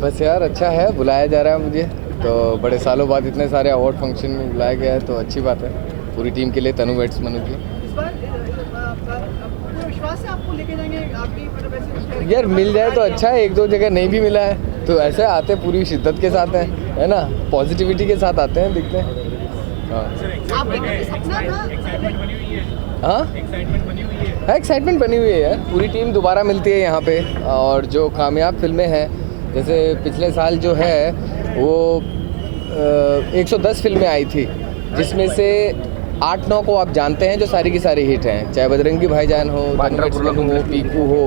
बस यार अच्छा है, बुलाया जा रहा है मुझे तो बड़े सालों बाद इतने सारे अवार्ड फंक्शन में बुलाया गया है तो अच्छी बात है पूरी टीम के लिए, तनु वेट्स मनु की। यार मिल जाए तो अच्छा है, एक दो जगह नहीं भी मिला है तो ऐसे आते पूरी शिद्दत के साथ है ना, पॉजिटिविटी के साथ आते हैं, दिखते हैं। हाँ एक्साइटमेंट बनी हुई है यार, पूरी टीम दोबारा मिलती है यहाँ पे। और जो कामयाब फिल्में हैं जैसे पिछले साल जो है वो 110 फिल्में आई थी जिसमें से 8-9 को आप जानते हैं जो सारी की सारी हिट हैं, चाहे बजरंगी भाईजान हो, हो, पीकू हो,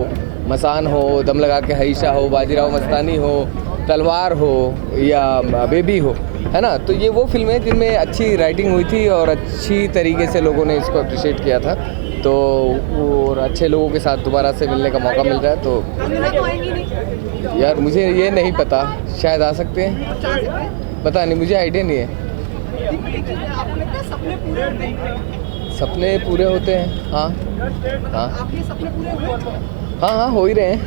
मसान हो, दम लगा के हईशा हो, बाजीराव मस्तानी हो, तलवार हो या बेबी हो, है ना। तो ये वो फिल्में जिनमें अच्छी राइटिंग हुई थी और अच्छी तरीके से लोगों ने इसको अप्रिशिएट किया था, तो और अच्छे लोगों के साथ दोबारा से मिलने का मौका मिल रहा है। तो यार मुझे ये नहीं पता, शायद आ सकते हैं, पता नहीं, मुझे आइडिया नहीं है। सपने पूरे होते हैं, हाँ हाँ हाँ हाँ हो ही रहे हैं।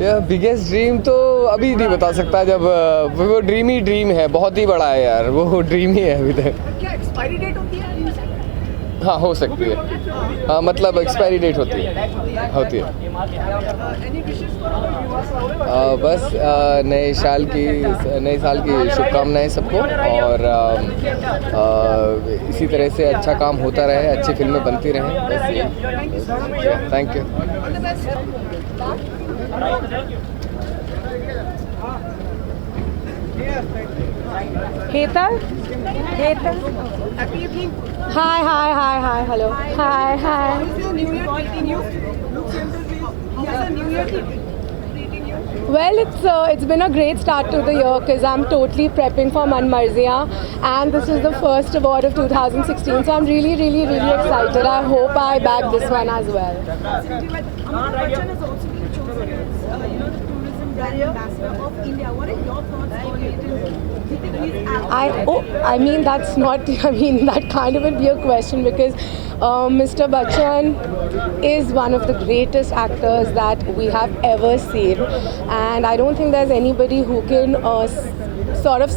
यार बिगेस्ट ड्रीम तो अभी नहीं बता सकता, जब वो ड्रीम ही ड्रीम है, बहुत ही बड़ा है यार, वो ड्रीम ही है अभी तक। क्या एक्सपायरी डेट होती है? हाँ हो सकती है, हाँ मतलब एक्सपायरी डेट होती है। बस नए साल की शुभकामनाएं सबको, और इसी तरह से अच्छा काम होता रहे, अच्छी फिल्में बनती रहें, बस यही। Thank you. Hetal? Happy evening. Hi, hello. Hi. How is the New Year treating you? How is the New Year treating you? Well, it's been a great start to the year because I'm totally prepping for Man Marziya, and this is the first award of 2016, so I'm really excited. I hope I bag this one as well. Amitabh Bachchan has also been chosen as the tourism brand ambassador of India. What are your thoughts on it? I mean that's not, that kind of would be a question because Mr. Bachchan is one of the greatest actors that we have ever seen, and I don't think there's anybody who can sort of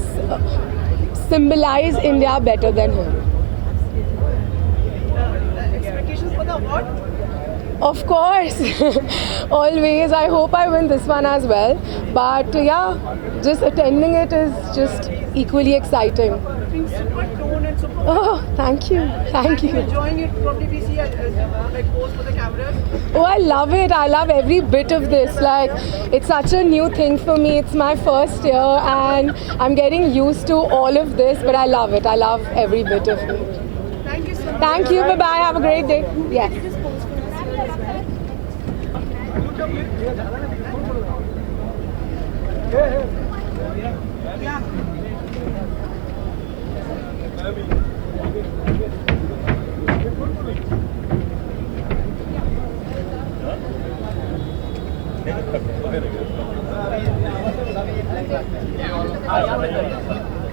symbolize India better than him. Expectations for the award? Of course, always. I hope I win this one as well. But yeah, just attending it is just equally exciting. Being super toned and super. Oh, thank you. Enjoying it. Probably we see like pose for the cameras. Oh, I love it. I love every bit of this. Like, it's such a new thing for me. It's my first year, and I'm getting used to all of this. But I love it. I love every bit of it. Thank you so much. Thank you. Bye bye. Have a great day. Yes.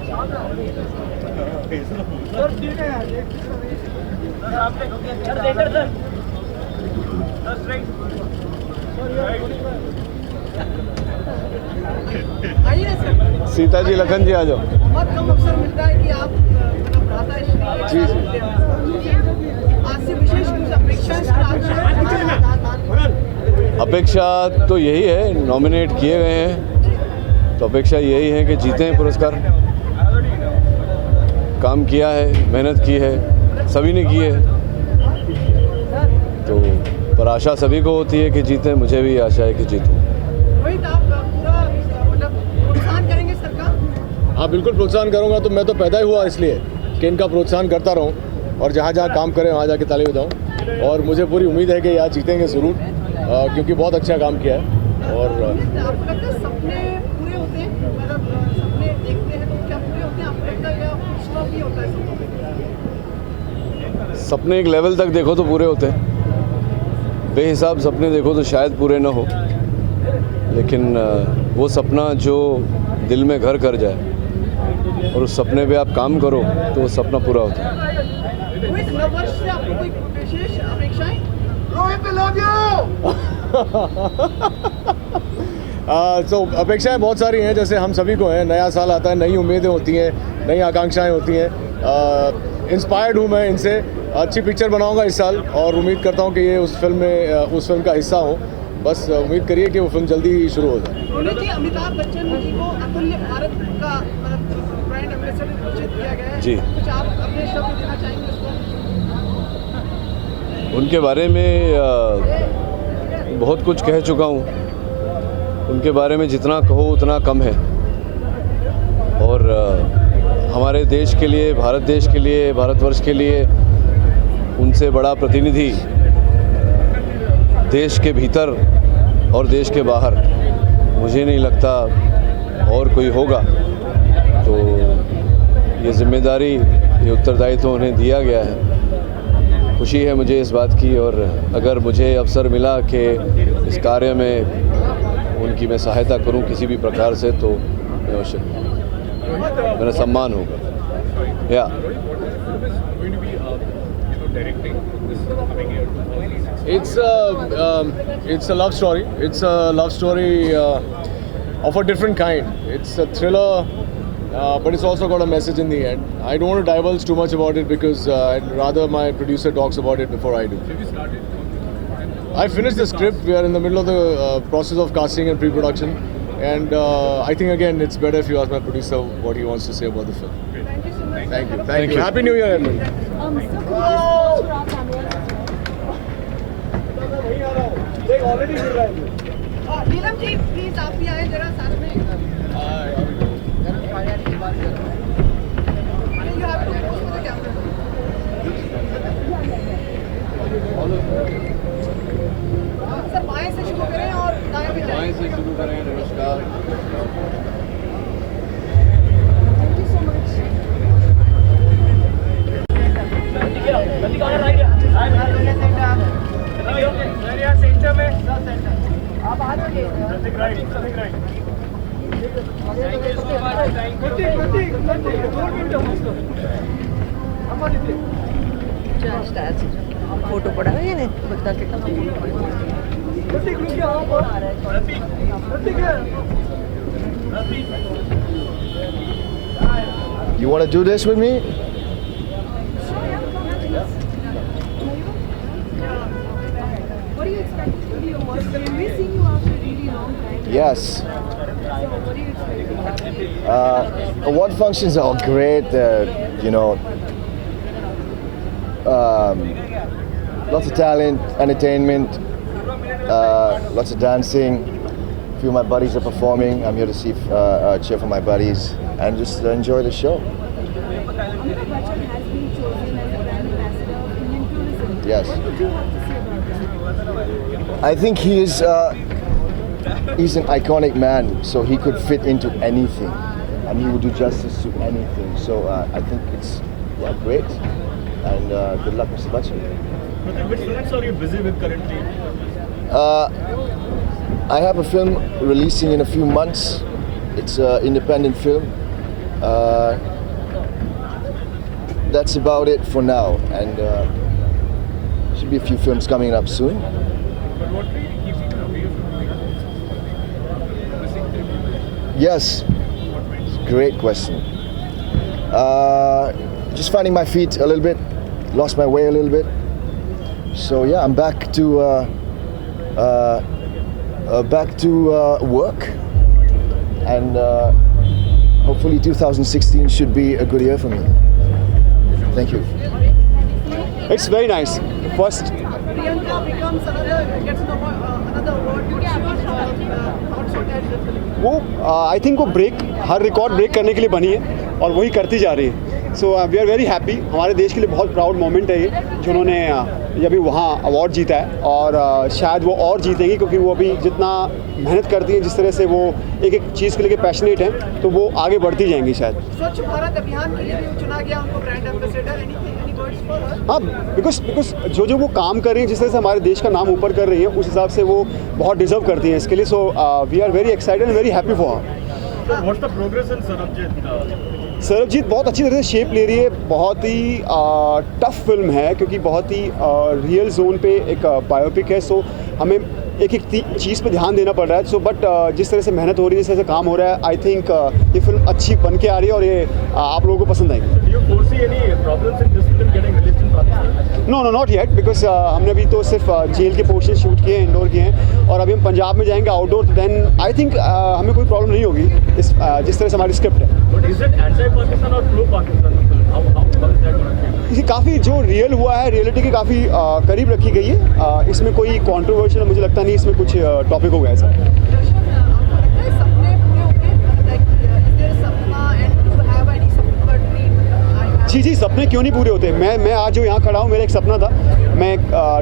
आइए ना सर। सीता जी, लखन जी, आ जाओ। बहुत कम अवसर मिलता है कि आप मतलब भ्राता श्री जी, जी। आज से विशेष कुछ अपेक्षा अपेक्षा तो यही है, नॉमिनेट किए गए हैं तो अपेक्षा यही है कि जीतें पुरस्कार। काम किया है, मेहनत की है, सभी ने की है, तो पर आशा सभी को होती है कि जीतें। मुझे भी आशा है कि जीतूं। वही तो आप पूरा मतलब प्रोत्साहन करेंगे सरकार। हाँ, बिल्कुल प्रोत्साहन करूँगा। तो मैं तो पैदा ही हुआ इसलिए कि इनका प्रोत्साहन करता रहूँ और जहाँ जहाँ काम करें वहाँ जाके ताली बजाऊँ। और मुझे पूरी उम्मीद है कि यहाँ जीतेंगे ज़रूर, क्योंकि बहुत अच्छा काम किया है। और आपको लगता है सपने पूरे होते हैं, मतलब सपने देखते हैं तो क्या पूरे होते हैं? आपको लगता है या स्टॉप ही होता है सपने एक लेवल तक देखो तो पूरे होते हैं, बेहिसाब सपने देखो तो शायद पूरे ना हो, लेकिन वो सपना जो दिल में घर कर जाए और उस सपने पे आप काम करो तो वो सपना पूरा होता है। रोहित, नववर्ष से आपको कोई विशेष अपेक्षाएं? तो अपेक्षाएं बहुत सारी हैं, जैसे हम सभी को हैं। नया साल आता है, नई उम्मीदें होती हैं, नई आकांक्षाएं होती हैं। इंस्पायर्ड हूँ मैं इनसे। अच्छी पिक्चर बनाऊंगा इस साल और उम्मीद करता हूँ कि ये उस फिल्म का हिस्सा हो। बस उम्मीद करिए कि वो फिल्म जल्दी ही शुरू हो जाए। रोहित जी, अमिताभ बच्चन जी को अतुल्य भारत का मतलब ब्रांड एम्बेसडर घोषित किया गया है। जी। कुछ आप अपने शब्द देना चाहेंगे उसको? उनके बारे में बहुत कुछ कह चुका हूँ। उनके बारे में जितना कहो उतना कम है। और हमारे देश के लिए, भारत देश के लिए, भारतवर्ष के लिए उनसे बड़ा प्रतिनिधि देश के भीतर और देश के बाहर मुझे नहीं लगता और कोई होगा। तो ये जिम्मेदारी, ये उत्तरदायित्व उन्हें दिया गया है। खुशी है मुझे इस बात की, और अगर मुझे अवसर मिला कि इस कार्य में उनकी मैं सहायता करूं किसी भी प्रकार से, तो मैं अवश्य, मेरा सम्मान होगा। या it's a love story. It's a love story of a different kind. It's a thriller, but it's also got a message in the end. I don't want to divulge too much about it because I'd rather my producer talks about it before I do. I finished the script. We are in the middle of the process of casting and pre-production, and I think again it's better if you ask my producer what he wants to say about the film. Thank you so much. Thank you. Happy New Year, everyone. Neelam ji, please आप भी आए जरा साथ में। You have to pose for the camera. Sir, बाएं से शुरू करें और दाएं पे जाएं। से शुरू करें। नमस्कार। Thank you so much. आप आ जाइए। फोटो पड़ा है ना बता के You want to do this with me? What do you expect to be your worst? We've seen you after a really long time. Yes. So what do you expect? Award functions are great. You know, lots of talent, entertainment, lots of dancing. A few of my buddies are performing. I'm here to cheer for my buddies and just enjoy the show. Amitabh Bachchan has been chosen as a brand ambassador of Indian tourism. Yes. What would you have to say about that? I think he's an iconic man, so he could fit into anything, and he would do justice to anything. So I think it's great, and good luck, Mr. Bachchan. Which films are you busy with currently? I have a film releasing in a few months. It's an independent film, That's about it for now, and should be a few films coming up soon. But what really keeps you away from missing the Yes, great question. Just finding my feet a little bit, lost my way a little bit. So yeah, I'm back to work, and hopefully 2016 should be a good year for me. Thank you. It's very nice. First, Priyanka becomes gets another award. What's your thoughts on that? वो I think वो हर record break करने के लिए बनी है और वही करती जा रही है. So we are very happy. हमारे देश के लिए बहुत प्राउड मोमेंट है ये जो उन्होंने अभी वहाँ अवार्ड जीता है, और शायद वो और जीतेंगी क्योंकि वो अभी जितना मेहनत करती हैं, जिस तरह से वो एक एक चीज़ के लिए पैशनेट हैं, तो वो आगे बढ़ती जाएंगी शायद. स्वच्छ भारत अभियान के लिए भी चुना गया उनको brand ambassador. Any words for her? हाँ, बिकॉज जो वो काम कर रही हैं, जिस तरह से हमारे देश का नाम ऊपर कर रही हैं, उस हिसाब से वो बहुत डिजर्व करती हैं इसके लिए. So we are very excited and very happy for her. What's the progress in Sarabjit? Sarabjit बहुत अच्छी तरह से शेप ले रही है. बहुत ही टफ फिल्म है क्योंकि बहुत ही रियल जोन पे एक बायोपिक है. सो हमें एक एक चीज़ पे ध्यान देना पड़ रहा है. सो बट जिस तरह से मेहनत हो रही है, जिस तरह से काम हो रहा है, आई थिंक ये फिल्म अच्छी बन के आ रही है और ये आप लोगों को पसंद आएगी. Do you foresee any problems in this film getting released in Pakistan? No not yet, because हमने अभी तो सिर्फ जेल के पोर्शन शूट किए हैं, इंडोर किए हैं, और अभी हम पंजाब में जाएंगे आउटडोर. देन आई थिंक हमें कोई प्रॉब्लम नहीं होगी जिस तरह से हमारी स्क्रिप्ट है. But is it anti-Pakistan or pro-Pakistan film? How is that going to change? ये काफ़ी जो रियल हुआ है, रियलिटी के काफ़ी करीब रखी गई है. इसमें कोई कंट्रोवर्शियल मुझे लगता नहीं इसमें कुछ टॉपिक होगा ऐसा. सपने पूरे होंगे? Like, is there a सपना and do you have any सपना dream? जी, सपने क्यों नहीं पूरे होते. मैं आज जो यहाँ खड़ा हूँ, मेरा एक सपना था. मैं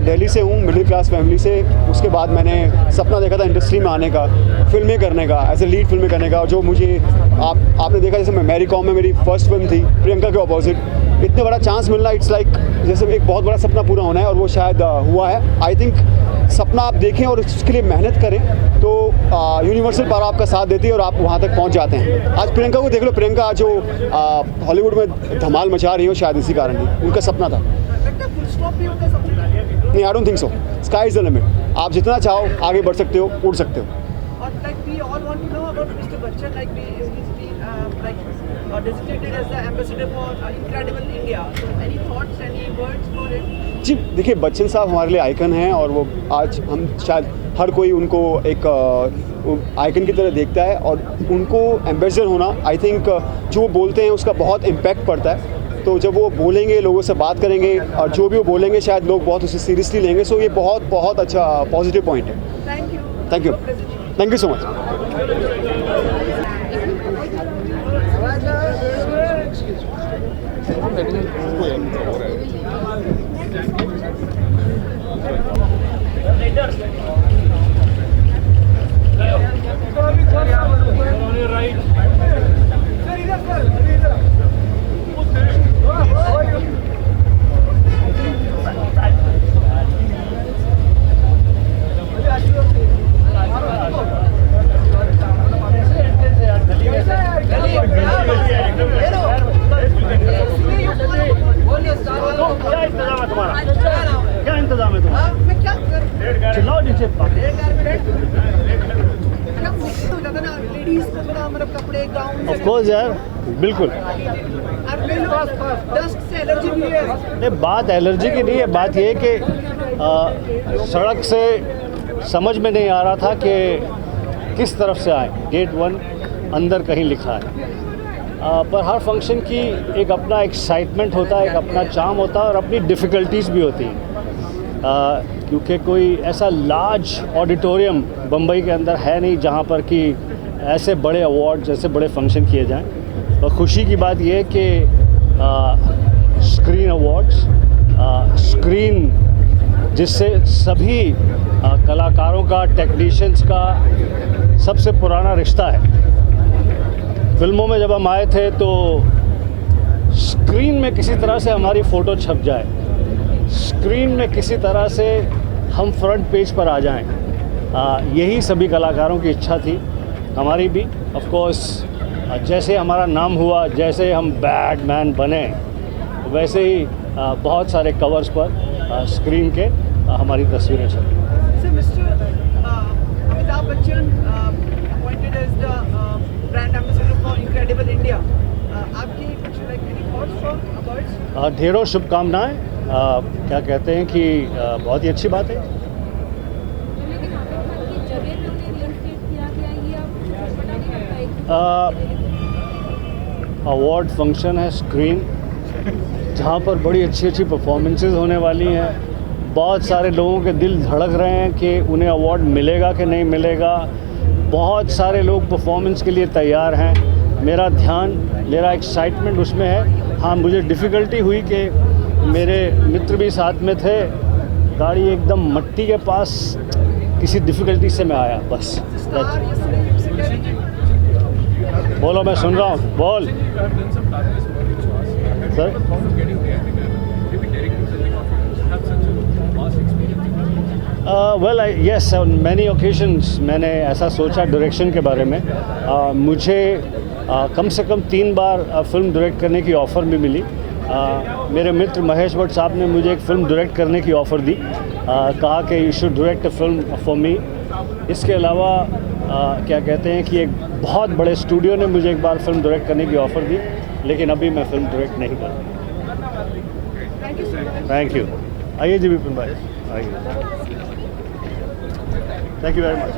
दिल्ली से हूँ, मिडिल क्लास फैमिली से. उसके बाद मैंने सपना देखा था इंडस्ट्री में आने का, फिल्में करने का, एज ए लीड फिल्में करने का. जो मुझे आपने देखा, जैसे मैं मैरी कॉम में मेरी फर्स्ट फिल्म थी प्रियंका के अपोजिट. इतने बड़ा चांस मिलना, इट्स लाइक जैसे एक बहुत बड़ा सपना पूरा होना है, और वो शायद हुआ है. आई थिंक सपना आप देखें और उसके लिए मेहनत करें तो यूनिवर्सल पावर आपका साथ देती है और आप वहाँ तक पहुँच जाते हैं. आज प्रियंका को देख लो. प्रियंका जो हॉलीवुड में धमाल मचा रही हो, शायद इसी कारण ही उनका सपना था. लगता है full stop भी होता है सपने का? नहीं, I don't think so. Sky is the limit. आप जितना चाहो आगे बढ़ सकते हो, उड़ सकते हो. Or like we all want to know about Mr. Bachchan, like he's been designated as the ambassador for Incredible India. So any thoughts, any words for him? जी देखिए, बच्चन साहब हमारे लिए आइकन हैं, और वो आज हम शायद हर कोई उनको एक आइकन की तरह देखता है, और उनको एम्बेसडर होना, आई थिंक जो वो बोलते हैं उसका बहुत इम्पैक्ट पड़ता है. तो जब वो बोलेंगे, लोगों से बात करेंगे, और जो भी वो बोलेंगे शायद लोग बहुत उसे सीरियसली लेंगे. सो ये बहुत बहुत अच्छा पॉजिटिव पॉइंट है. Thank you. Thank you so much. क्या इंतजाम है तुम्हारा? मैं क्या करूं? चिल्लाओ नीचे. हो जाता ना लेडीज को थोड़ा मतलब कपड़े गाउन. ऑफ कोर्स यार, बिल्कुल. डस्ट से एलर्जी भी है. नहीं, बात एलर्जी की नहीं है. बात ये है कि सड़क से समझ में नहीं आ रहा था कि किस तरफ से आए. गेट 1 अंदर कहीं लिखा है. पर हर फंक्शन की एक अपना एक्साइटमेंट होता है, एक अपना चार्म होता है, और अपनी डिफ़िकल्टीज़ भी होती हैं. क्योंकि कोई ऐसा लार्ज ऑडिटोरियम बम्बई के अंदर है नहीं जहाँ पर कि ऐसे बड़े अवार्ड्स, ऐसे बड़े फंक्शन किए जाएं. और ख़ुशी की बात यह है कि स्क्रीन अवार्ड्स, स्क्रीन जिससे सभी कलाकारों का, टेक्नीशियंस का सबसे पुराना रिश्ता है. फिल्मों में जब हम आए थे तो स्क्रीन में किसी तरह से हमारी फ़ोटो छप जाए, स्क्रीन में किसी तरह से हम फ्रंट पेज पर आ जाएं. यही सभी कलाकारों की इच्छा थी, हमारी भी. ऑफ कोर्स जैसे हमारा नाम हुआ, जैसे हम बैटमैन बने, वैसे ही बहुत सारे कवर्स पर स्क्रीन के हमारी तस्वीरें चली। So, Mr. Amitabh Bachchan appointed as the brand ambassador for Incredible India. आपकी कुछ any thoughts about it? ढेरों शुभकामनाएं। क्या कहते हैं कि बहुत ही अच्छी बात है। अवार्ड फंक्शन है स्क्रीन, जहाँ पर बड़ी अच्छी अच्छी परफॉर्मेंसेस होने वाली हैं। बहुत सारे लोगों के दिल धड़क रहे हैं कि उन्हें अवार्ड मिलेगा कि नहीं मिलेगा। बहुत सारे लोग परफॉर्मेंस के लिए तैयार हैं। मेरा ध्यान, मेरा एक्साइटमेंट उसमें है। हाँ, मुझे डिफ़िकल्टी हुई कि मेरे मित्र भी साथ में थे, गाड़ी एकदम मट्टी के पास, किसी डिफ़िकल्टी से मैं आया बस। बोलो, मैं सुन रहा हूँ, बोल sir. Well yes, on many occasions मैंने ऐसा सोचा डायरेक्शन के बारे में। मुझे कम से कम 3 बार फिल्म डायरेक्ट करने की ऑफ़र भी मिली। मेरे मित्र महेश भट्ट साहब ने मुझे एक फ़िल्म डायरेक्ट करने की ऑफ़र दी, कहा कि you should direct a film for me. इसके अलावा क्या कहते हैं कि एक बहुत बड़े स्टूडियो ने मुझे एक बार फिल्म डायरेक्ट करने की ऑफ़र दी, लेकिन अभी मैं फिल्म डायरेक्ट नहीं कर रहा। Thank you. आइए जी विपिन भाई, आइए। Thank you very much.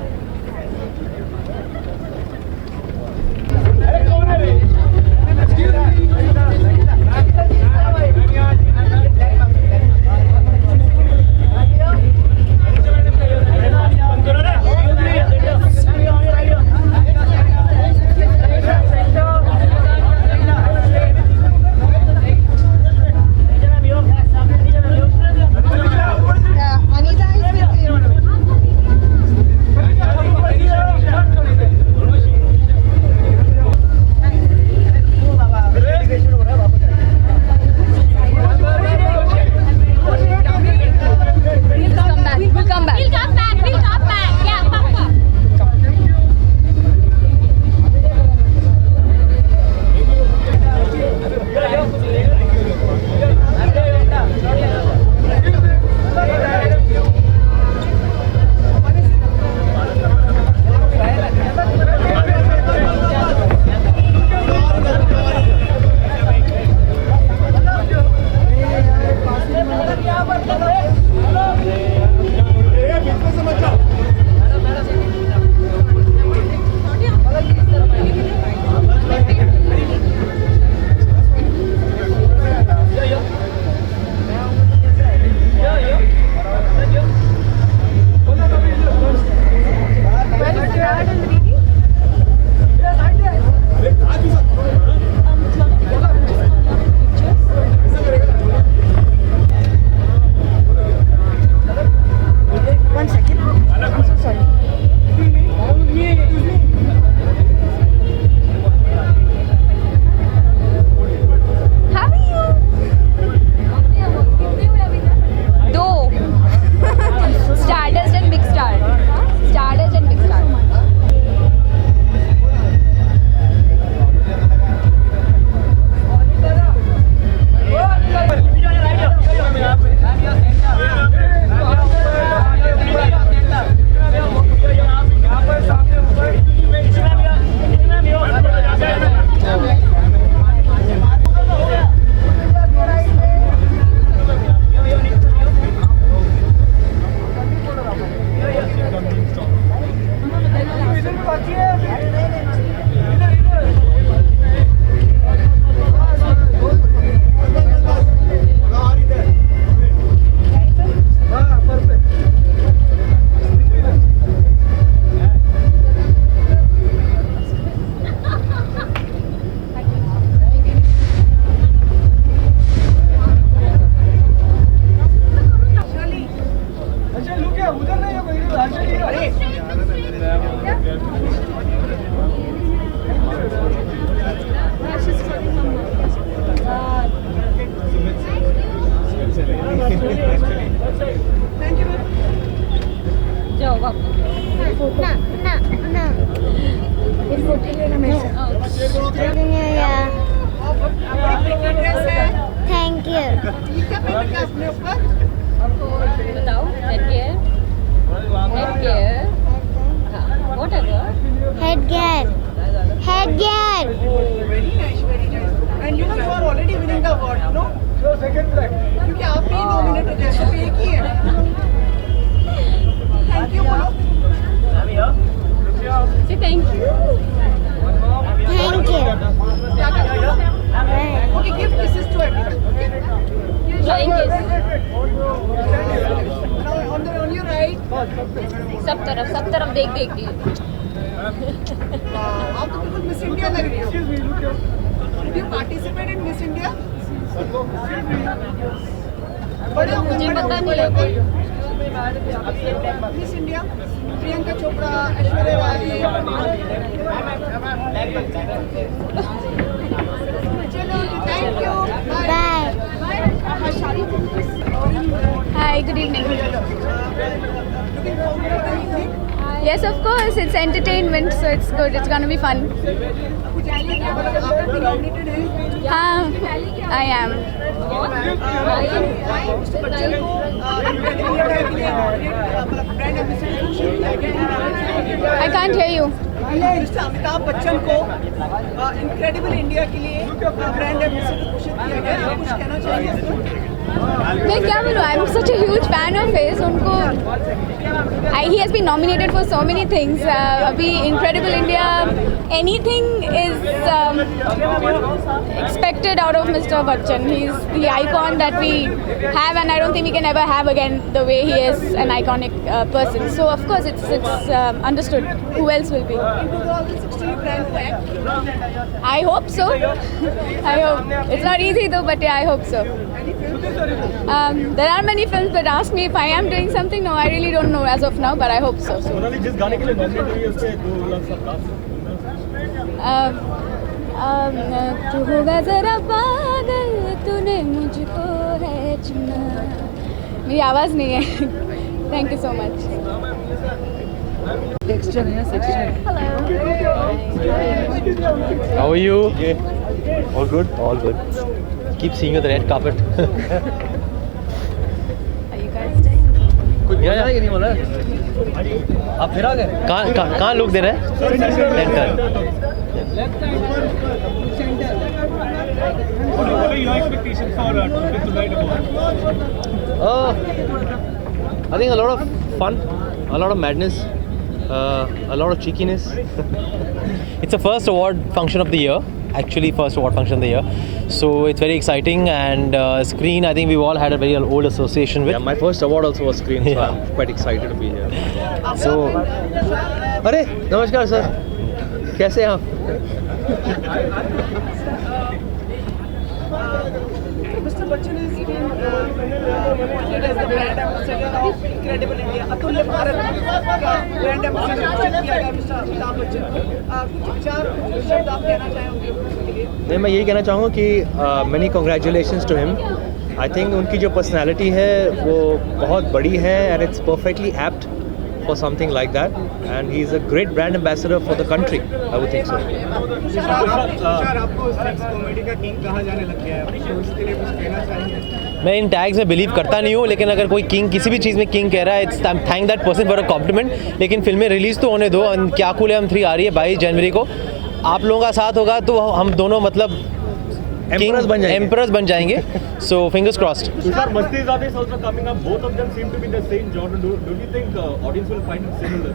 क्या अपने ऊपर? बताओ headgear हाँ whatever Headgear. Very nice, very nice. And you know you are already winning the award, you know? क्योंकि आप ही nominated हैं, सिर्फ एक ही है. Thank you, बोलो. say thank you Thank you. क्या कर रहे हो? Okay, give kisses to everyone. flying kiss Now on your right. सब तरफ देख के आप तो बिल्कुल मिस इंडिया लग रही हो. Did you participate in Miss India? मुझे पता नहीं है मिस इंडिया प्रियंका चोपड़ा, ऐश्वर्या राय. चलो, thank you. Bye. Hi, good evening. Looking forward to anything? Yes, of course, it's entertainment, so it's good. It's gonna be fun. कुछ एक्सपेक्ट किया मतलब आप भी नॉमिनेटेड हैं. I am. मिस्टर बच्चन को incredible India के लिए मतलब brand ambassador I can't hear you. Mister Amitabh बच्चन को इनक्रेडिबल इंडिया के लिए ब्रांड एम्बेसडर घोषित किया गया. आप कुछ कहना चाहेंगे? मैं क्या बोलूँ? I'm such a huge fan of his. उनको he has been nominated for so many things. अभी Incredible India, anything is expected out of Mr. Bachchan. He's the icon that we have, and I don't think we can ever have again the way he is an iconic person. So of course it's understood. Who else will be? In 2016 brand back. I hope so. I hope. It's not easy though, but yeah, I hope so. There are many films, but ask me if I am doing something. No, I really don't know as of now, but I hope so. जिस गाने के लिए नॉमिनेट हुई है उसके 2 लाख सब तू होगा जरा पागल, तूने मुझको है चुना. मेरी आवाज़ नहीं है. Thank you so much. How are you? Yeah. All good? All good. Keep seeing you on the red carpet. Are you guys staying? कुछ बोला है कि नहीं बोला? आप फिर आ गए? कहाँ लोग दे रहे हैं? Centre. What are your expectations for tonight about? I think a lot of fun, a lot of madness, a lot of cheekiness. It's the first award function of the year. Actually, first award function of the year. So it's very exciting, and Screen, I think we've all had a very old association with. Yeah, my first award also was Screen, so I'm quite excited to be here. So, अरे नमस्कार सर, कैसे हैं आप? Mr. Bachchan is been appointed as the brand ambassador of Incredible India. अतुल्य भारत का brand ambassador घोषित किया गया मिस्टर अमिताभ बच्चन को. कुछ विचार, कुछ शब्द आप कहना चाहेंगे उसके लिए? नहीं, मैं यही कहना चाहूँगा कि many congratulations to him. I think उनकी जो personality है वो बहुत बड़ी है, and it's perfectly apt for something like that, and he's a great brand ambassador for the country. I would think so. मैं इन टैग्स में बिलीव करता नहीं हूँ, लेकिन अगर कोई किंग किसी भी चीज़ में किंग कह रहा है, it's thank that person for a compliment. लेकिन फिल्में रिलीज़ तो होने दो. क्या कूल है हम 3 आ रही है 22 जनवरी को. आप लोगों का साथ होगा तो हम दोनों मतलब एम्परर्स बन जाएंगे. So fingers crossed. Tushar, Mastizade is also coming up. Both of them seem to be the same genre. Do you think audience will find it similar?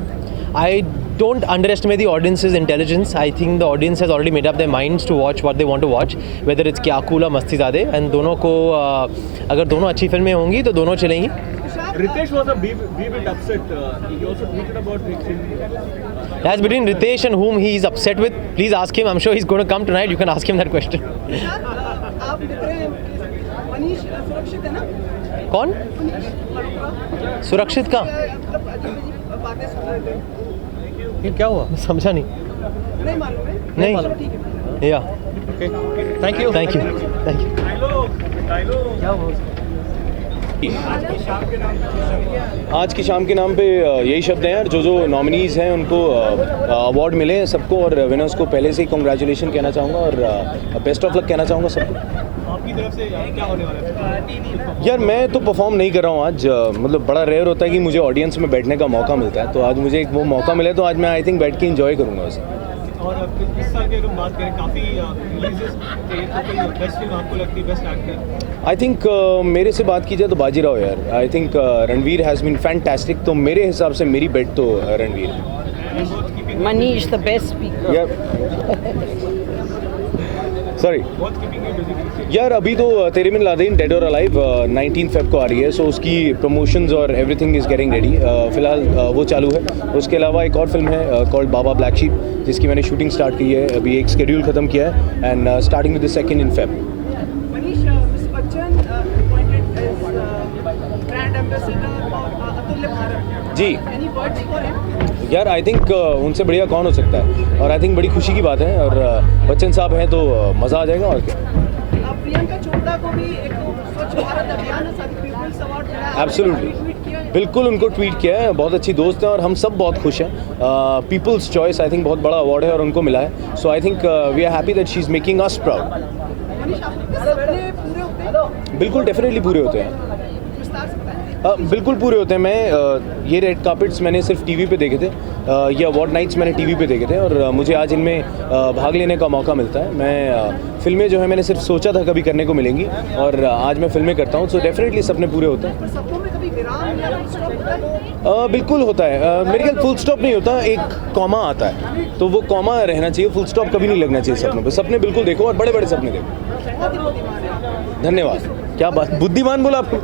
I don't underestimate the audience's intelligence. I think the audience has already made up their minds to watch what they want to watch, whether it's Kya Cool or Mastizade. And दोनों को अगर दोनों अच्छी फिल्में होंगी तो दोनों चलेंगी. Ritesh was a bit upset. He also tweeted about it. That's between Ritesh and whom he is upset with. Please ask him. I'm sure he's going to come tonight. You can ask him that question. आप दिख रहे हैं मनीष सुरक्षित है ना? कौन? सुरक्षित का? मतलब अजीब-अजीब बातें सुन रहे थे. ये क्या हुआ? समझा नहीं. नहीं मालूम है? नहीं. ठीक है. या. Thank you. Thank you. Thank you. क्या हुआ? आज की शाम के नाम पे यही शब्द हैं यार. जो नॉमिनीज़ हैं उनको अवार्ड मिले सबको, और विनर्स को पहले से ही कॉन्ग्रेचुलेशन कहना चाहूँगा और बेस्ट ऑफ लक कहना चाहूँगा सबको. आपकी तरफ से क्या होने वाला है? यार मैं तो परफॉर्म नहीं कर रहा हूँ आज, मतलब बड़ा रेयर होता है कि मुझे ऑडियंस में बैठने का मौका मिलता है, तो आज मुझे एक वो मौका मिला, तो आज मैं आई थिंक बैठ के एंजॉय करूँगा उसे। और इस साल की अगर बात करें काफ़ी रिलीजेस थे, तो कोई बेस्ट फिल्म आपको लगती है, बेस्ट एक्टर? आई थिंक मेरे से बात की जाए तो बाजीराव यार, I think Ranveer has been fantastic, तो मेरे हिसाब से मेरी बेट तो रणवीर है। Manish, the best speaker. Sorry यार, अभी तो तेरे मिन लादेन डेड और अलाइव 19 फेब को आ रही है, सो उसकी प्रमोशंस और एवरीथिंग इज़ गेटिंग रेडी। फिलहाल वो चालू है। उसके अलावा एक और फिल्म है कॉल्ड बाबा ब्लैक शीप, जिसकी मैंने शूटिंग स्टार्ट की है, अभी एक शेड्यूल ख़त्म किया है, and starting with the 2nd in Feb। Manish, Mr. Bachchan appointed as brand ambassador for Atulya Bharat. जी Any words for him? यार आई थिंक उनसे बढ़िया कौन हो सकता है, और आई थिंक बड़ी खुशी की बात है, और बच्चन साहब हैं तो मज़ा आ जाएगा। और क्या, प्रियंका चोपड़ा को भी एक स्वच्छ भारत अभियान पीपल्स अवार्ड मिला। एब्सोल्युटली, बिल्कुल उनको ट्वीट किया है, बहुत अच्छी दोस्त हैं और हम सब बहुत खुश हैं। पीपल्स चॉइस आई थिंक बहुत बड़ा अवार्ड है और उनको मिला है, so I think we are happy that she is making us proud. बिल्कुल डेफिनेटली पूरे होते हैं, बिल्कुल पूरे होते हैं। मैं ये रेड कार्पेट्स मैंने सिर्फ टीवी पे देखे थे, ये अवार्ड नाइट्स मैंने टीवी पे देखे थे, और मुझे आज इनमें भाग लेने का मौका मिलता है। मैं फिल्में जो है मैंने सिर्फ सोचा था कभी करने को मिलेंगी, और आज मैं फिल्में करता हूँ, सो डेफिनेटली सपने पूरे होते हैं। बिल्कुल होता है, मेरे ख्याल फुल स्टॉप नहीं होता, एक कॉमा आता है, तो वो कॉमा रहना चाहिए, फुल स्टॉप कभी नहीं लगना चाहिए सपनों पे। सपने बिल्कुल देखो और बड़े बड़े सपने देखो। धन्यवाद। क्या बात, बुद्धिमान बोला आपको।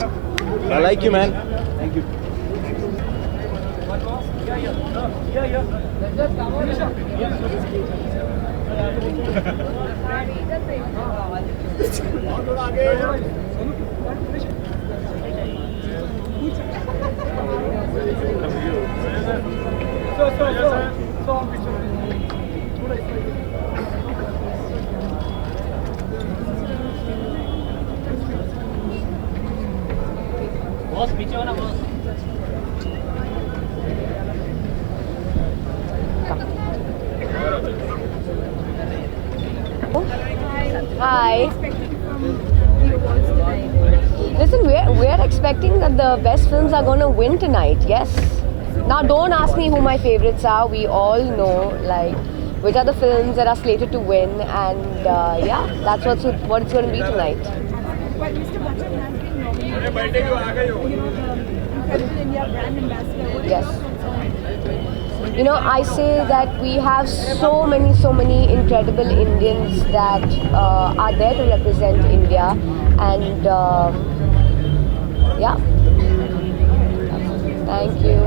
I like you, man. Thank you. Hi. Listen, we're expecting that the best films are going to win tonight. Yes. Now, don't ask me who my favorites are. We all know, like, which are the films that are slated to win, and yeah, that's what it's going to be tonight. But Mr. Bachchan has been nominated Incredible India brand ambassador. Yes. You know, I say that we have so many incredible Indians that are there to represent India, and yeah. Thank you.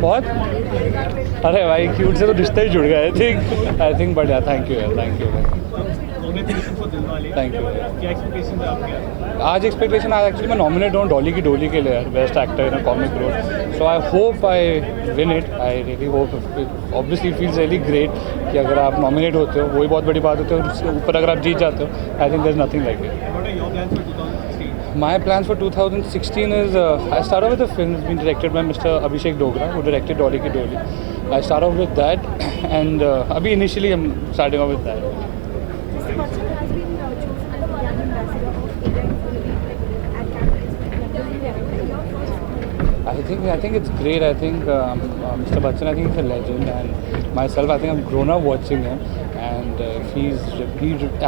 बहुत, अरे भाई क्यूट से तो रिश्ता ही जुड़ गया I think but यार थैंक यू यार, थैंक यू थैंक यू। आज एक्सपेक्टेशन आज एक्चुअली मैं नॉमिनेट हूँ डॉली की डोली के लिए यार, best actor in a comic role, so I hope I win it, I really hope. Obviously feels really great कि अगर आप नॉमिनेट होते हो वही बहुत बड़ी बात होती है, और उसके ऊपर अगर आप जीत जाते हो, I think there is nothing like it. My plans for 2016 is I start off with a film that's been directed by Mr. Abhishek Dogra, who directed Dolly Ki Dolly. I start off with that, and abhi initially I'm starting off with that. Mr. Bachchan has been chosen as the brand ambassador of India at Cannes. I think it's great. I think Mr. Bachchan, I think he's a legend, and myself, I think I've grown up watching him, and he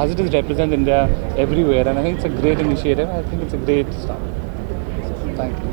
as it is represents India everywhere, and I think it's a great initiative. I think it's a great start. Thank you.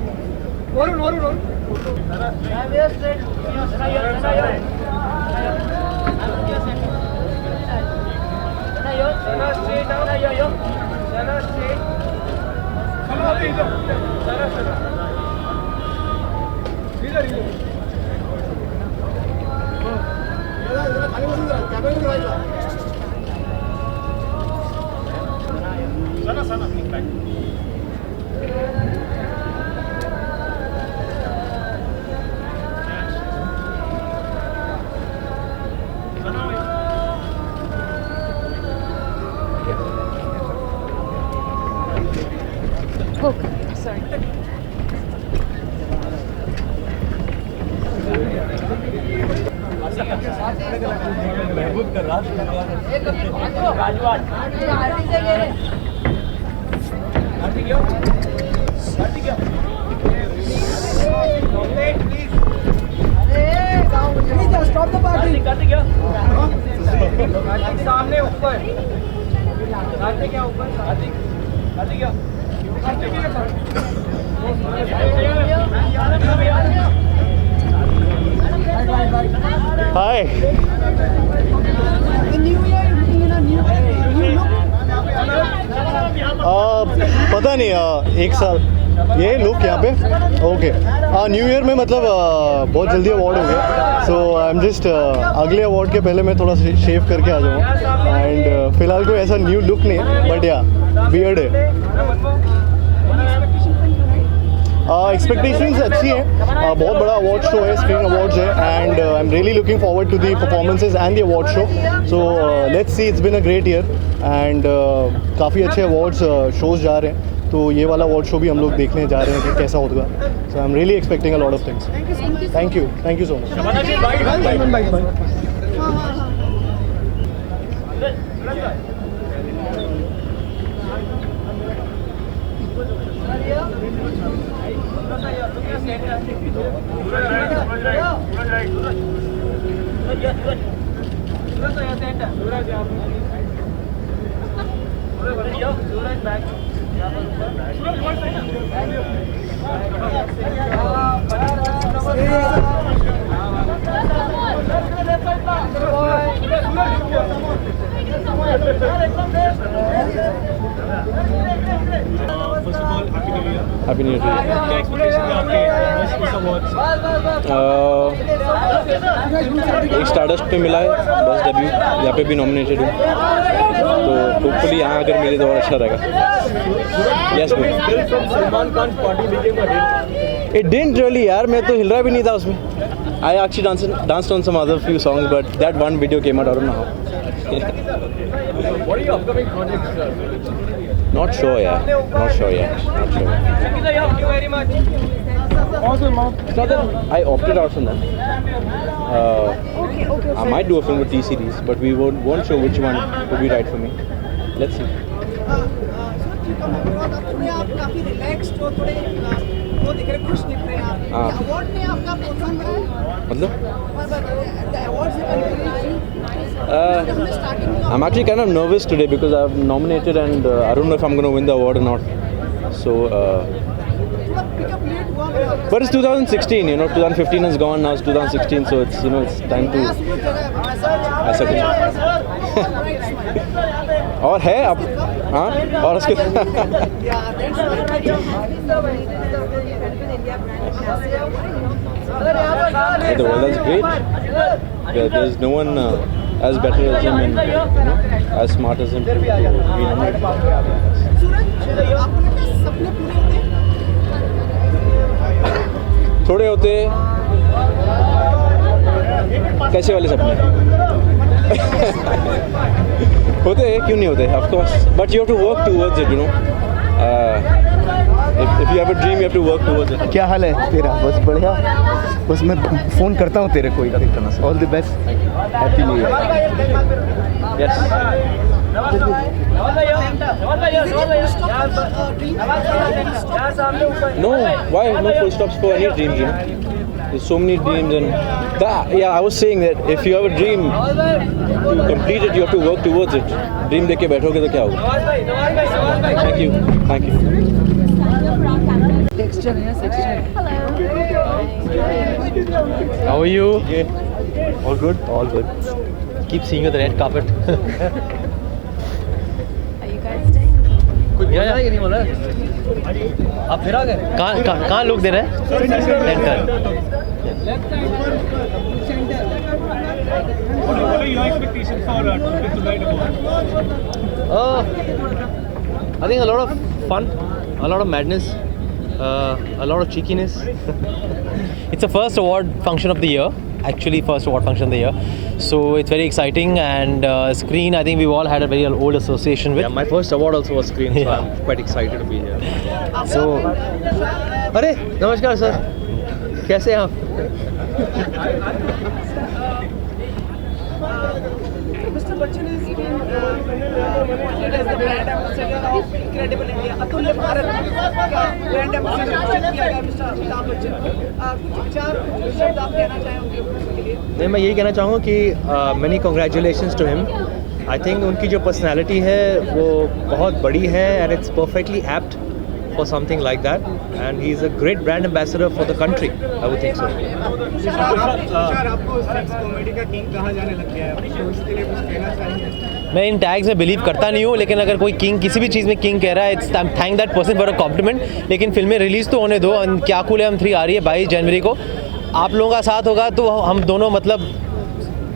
Stop the party. सामने ऊपर कार्तिक क्या ऊपर कार्तिक क्या हाय पता नहीं एक साल ये लुक यहाँ पे ओके न्यू ईयर में मतलब बहुत जल्दी अवार्ड हो गया सो आई एम जस्ट अगले अवार्ड के पहले मैं थोड़ा शेव करके आ जाऊँगा एंड फिलहाल कोई ऐसा न्यू लुक नहीं है बट या बियर्ड है एक्सपेक्टेशंस अच्छी है बहुत बड़ा अवार्ड शो है स्क्रीन अवार्ड्स है and I am really looking forward to the performances and the award show so let's see it's been a great year and काफ़ी अच्छे अवार्ड्स शोज जा रहे हैं तो ये वाला अवार्ड शो भी हम लोग देखने जा रहे हैं कि कैसा होगा so I am really expecting a lot of things thank you so much happy new year एक स्टारडस्ट पे मिला है बेस्ट डेब्यू यहाँ पे भी नॉमिनेटेड हूँ तो होपफुली यहाँ अगर मिले तो और अच्छा रहेगा यस Salman Khan party became a hit it didn't really यार मैं तो हिल रहा भी नहीं था उसमें I actually danced on some other few songs but that one video came out, I don't know how. What are your upcoming projects? Not sure yet. Not sure. Thank you very much. Awesome, It's not that I opted out from that. I might do a film with T-Series, but we won't show which one would be right for me. Let's see. आप काफी रिलैक्स्ड हो थोड़े वो दिख रहे खुश दिख रहे हैं आप अवार्ड में आपका प्रोत्साहन बढ़ा मतलब the awards have encouraged I'm actually kind of nervous today because I've nominated and I don't know if I'm going to win the award or not. So, but it's 2016, you know, 2015 has gone, now it's 2016, so it's, you know, it's time to ऐसा कुछ और है अब हाँ और उसके the world is great. There's no one as better as him and you know as smart as him to be nominated. थोड़े होते कैसे वाले सपने होते हैं क्यों नहीं होते of course but you have to work towards it, you know. If you have a dream you have to work towards it. क्या हाल है तेरा? बस बढ़िया, बस मैं फ़ोन करता हूँ तेरे को all the best, happy new year. Yes. No, why no full stops for any dreams, you know. There's so many dreams and that, yeah, I was saying that if you have a dream to complete it you have to work towards it. Dream देख के बैठोगे तो क्या होगा? Thank you. How are you? All good. Keep seeing you on the red carpet. या नहीं बोला आप फिर आ गए कहाँ लोग दे रहे हैं? Centre. expectations for tonight about? I think a lot of fun, a lot of madness, a lot of cheekiness. It's the first award function of the year, actually first award function of the year. So it's very exciting, and Screen, I think we've all had a very old association with. Yeah, my first award also was Screen, so I'm quite excited to be here. So, अरे नमस्कार सर, कैसे हैं आप? Mr. Bachchan has been appointed as the brand ambassador of Incredible India. अतुल्य भारत का brand ambassador किया गया मिस्टर अमिताभ बच्चन। कुछ विचार, कुछ शब्द आप कहना चाहेंगे उसके लिए? नहीं, मैं यही कहना चाहूँगा कि many congratulations to him. I think उनकी जो personality है वो बहुत बड़ी है, and it's perfectly apt for something like that, and he's a great brand ambassador for the country. I would think so. आपको सेक्स कॉमेडी का किंग कहा जाने लग गया है, उसके लिए कुछ कहना चाहेंगे? मैं इन टैग्स में बिलीव करता नहीं हूँ, लेकिन अगर कोई किंग किसी भी चीज़ में किंग कह रहा है, it's I am thank that person for a compliment. लेकिन फिल्में रिलीज़ तो होने दो। क्या कूल है हम 3 आ रही है 22 जनवरी को। आप लोगों का साथ होगा तो हम दोनों मतलब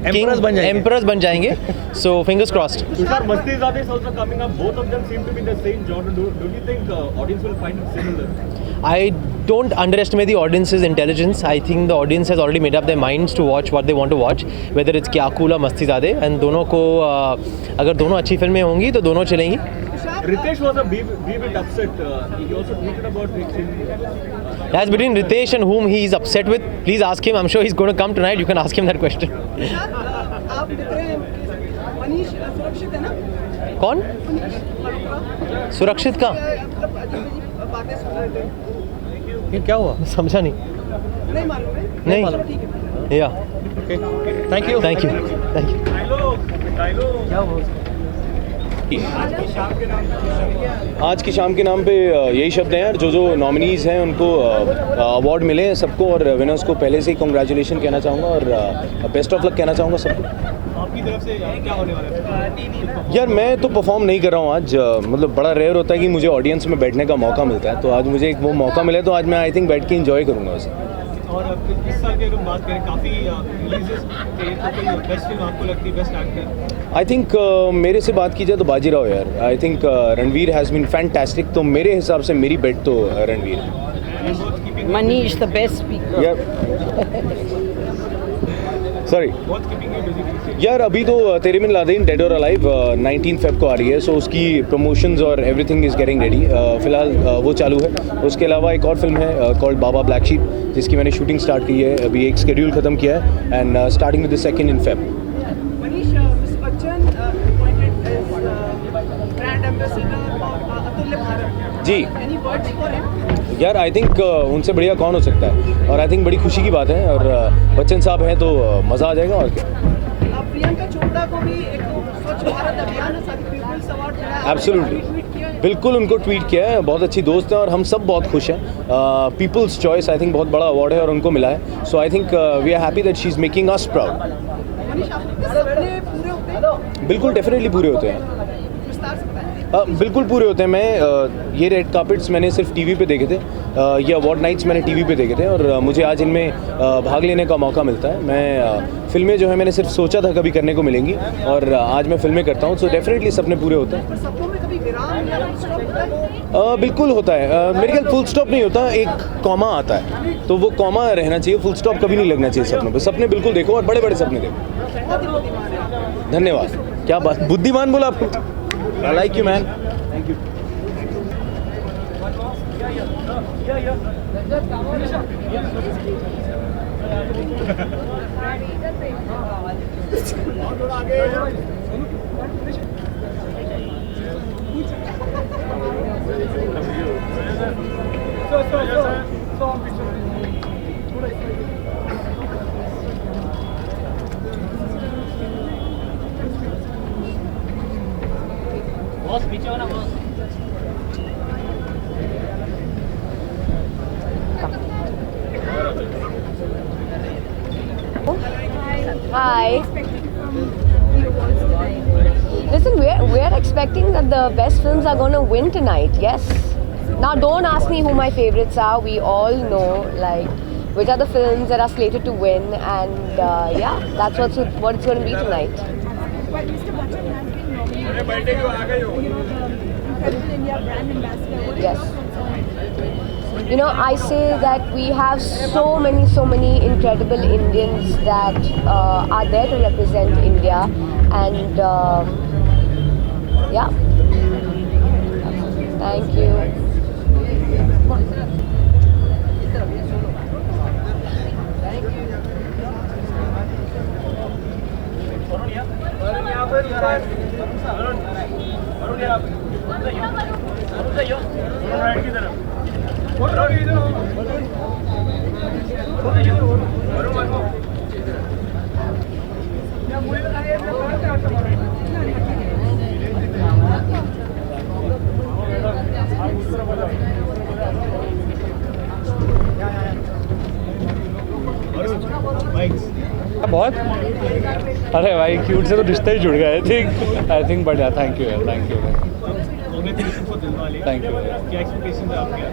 एम्परर्स बन जाएंगे। So fingers crossed. Mastizade is also coming up. Both of them seem to be in the same genre. Do you think audience will find it similar? I don't underestimate the audience's intelligence. I think the audience has already made up their minds to watch what they want to watch, whether it's Kya Cool or Mastizade, and दोनों को अगर दोनों अच्छी फिल्में होंगी तो दोनों चलेंगी। Ritesh was a bit upset. He also tweeted about it. That's between Ritesh and whom he is upset with. Please ask him. I'm sure he's going to come tonight. You can ask him that question. आप दिख रहे हैं, मनीष सुरक्षित है ना? कौन? सुरक्षित का? बातें सुन रहे थे। ये क्या हुआ? समझा नहीं। नहीं मालूम है? नहीं। ठीक है। या। Thank you. Thank you. Thank you. क्या हुआ? आज की शाम के नाम पे यही शब्द हैं यार। जो नॉमिनीज़ हैं उनको अवार्ड मिले हैं सबको, और विनर्स को पहले से ही कॉन्ग्रेचुलेशन कहना चाहूँगा और बेस्ट ऑफ लक कहना चाहूँगा सबको। आपकी तरफ से क्या होने वाला है? यार मैं तो परफॉर्म नहीं कर रहा हूँ आज, मतलब बड़ा रेयर होता है कि मुझे ऑडियंस में बैठने का मौका मिलता है, तो आज मुझे एक वो मौका मिला, तो आज मैं आई थिंक बैठ के इंजॉय करूँगा उसे। और इस साल की अगर बात करें, काफ़ी रिलीजेस थे, तो कोई बेस्ट फिल्म आपको लगती है, बेस्ट एक्टर? आई थिंक मेरे से बात की जाए तो बाजीराव यार। I think Ranveer has been fantastic, तो मेरे हिसाब से मेरी बेट तो रणवीर है। Manish, the best speaker. Sorry यार, अभी तो तेरे में लादेन डेड और अलाइव 19 फेब को आ रही है, सो उसकी प्रमोशंस और एवरीथिंग इज़ गेटिंग रेडी। फिलहाल वो चालू है। उसके अलावा एक और फिल्म है कॉल्ड बाबा ब्लैक शीप, जिसकी मैंने शूटिंग स्टार्ट की है, अभी एक शेड्यूल ख़त्म किया है, and starting with the 2nd in Feb। Manish, Mr. Bachchan appointed as brand ambassador of अतुल्य भारत। जी। Any words for him? यार आई थिंक उनसे बढ़िया कौन हो सकता है, और आई थिंक बड़ी खुशी की बात है, और बच्चन साहब हैं तो मज़ा आ जाएगा। और क्या, प्रियंका चोपड़ा को भी एक स्वच्छ भारत अभियान पीपल्स अवार्ड मिला है। एब्सोल्युटली, बिल्कुल उनको ट्वीट किया है। बहुत अच्छी दोस्त हैं और हम सब बहुत खुश हैं। पीपल्स चॉइस आई थिंक बहुत बड़ा अवार्ड है और उनको मिला है, so I think we are happy that she is making us proud. Manish, आपके सपने पूरे होते हैं? बिल्कुल, डेफिनेटली पूरे होते हैं। विस्तार से बताएं। बिल्कुल पूरे होते हैं। मैं ये रेड कार्पेट्स मैंने सिर्फ टीवी पे देखे थे, ये अवार्ड नाइट्स मैंने टीवी पे देखे थे, और मुझे आज इनमें भाग लेने का मौका मिलता है। मैं फिल्में जो है मैंने सिर्फ सोचा था कभी करने को मिलेंगी, और आज मैं फिल्में करता हूँ, सो डेफिनेटली सपने पूरे होते हैं। सपनों में कभी विराम या फुल स्टॉप होता है? बिल्कुल होता है। मेरे ख्याल फुल स्टॉप नहीं होता, एक कॉमा आता है, तो वो कॉमा रहना चाहिए, फुल स्टॉप कभी नहीं लगना चाहिए सपनों पे। सपने बिल्कुल देखो और बड़े बड़े सपने देखो। धन्यवाद। क्या बात, बुद्धिमान बोला आपको। I like you man. Thank you. Boss पीछे हो ना boss. Hi. Listen, we're expecting that the best films are going to win tonight. Yes. Now, don't ask me who my favorites are. We all know, like, which are the films that are slated to win, and yeah, that's what it's going to be tonight. But Mr. Bachchan has been nominated for the Incredible India Brand Ambassador. What is Yes. your concern? You know, I say that we have so many incredible Indians that are there to represent India, and yeah. Thank you. बहुत अरे भाई क्यूट से तो रिश्ता ही जुड़ गया I think but thank you Congratulations for Dilwale. Thank you क्या एक्सपेक्टेशन है आपके?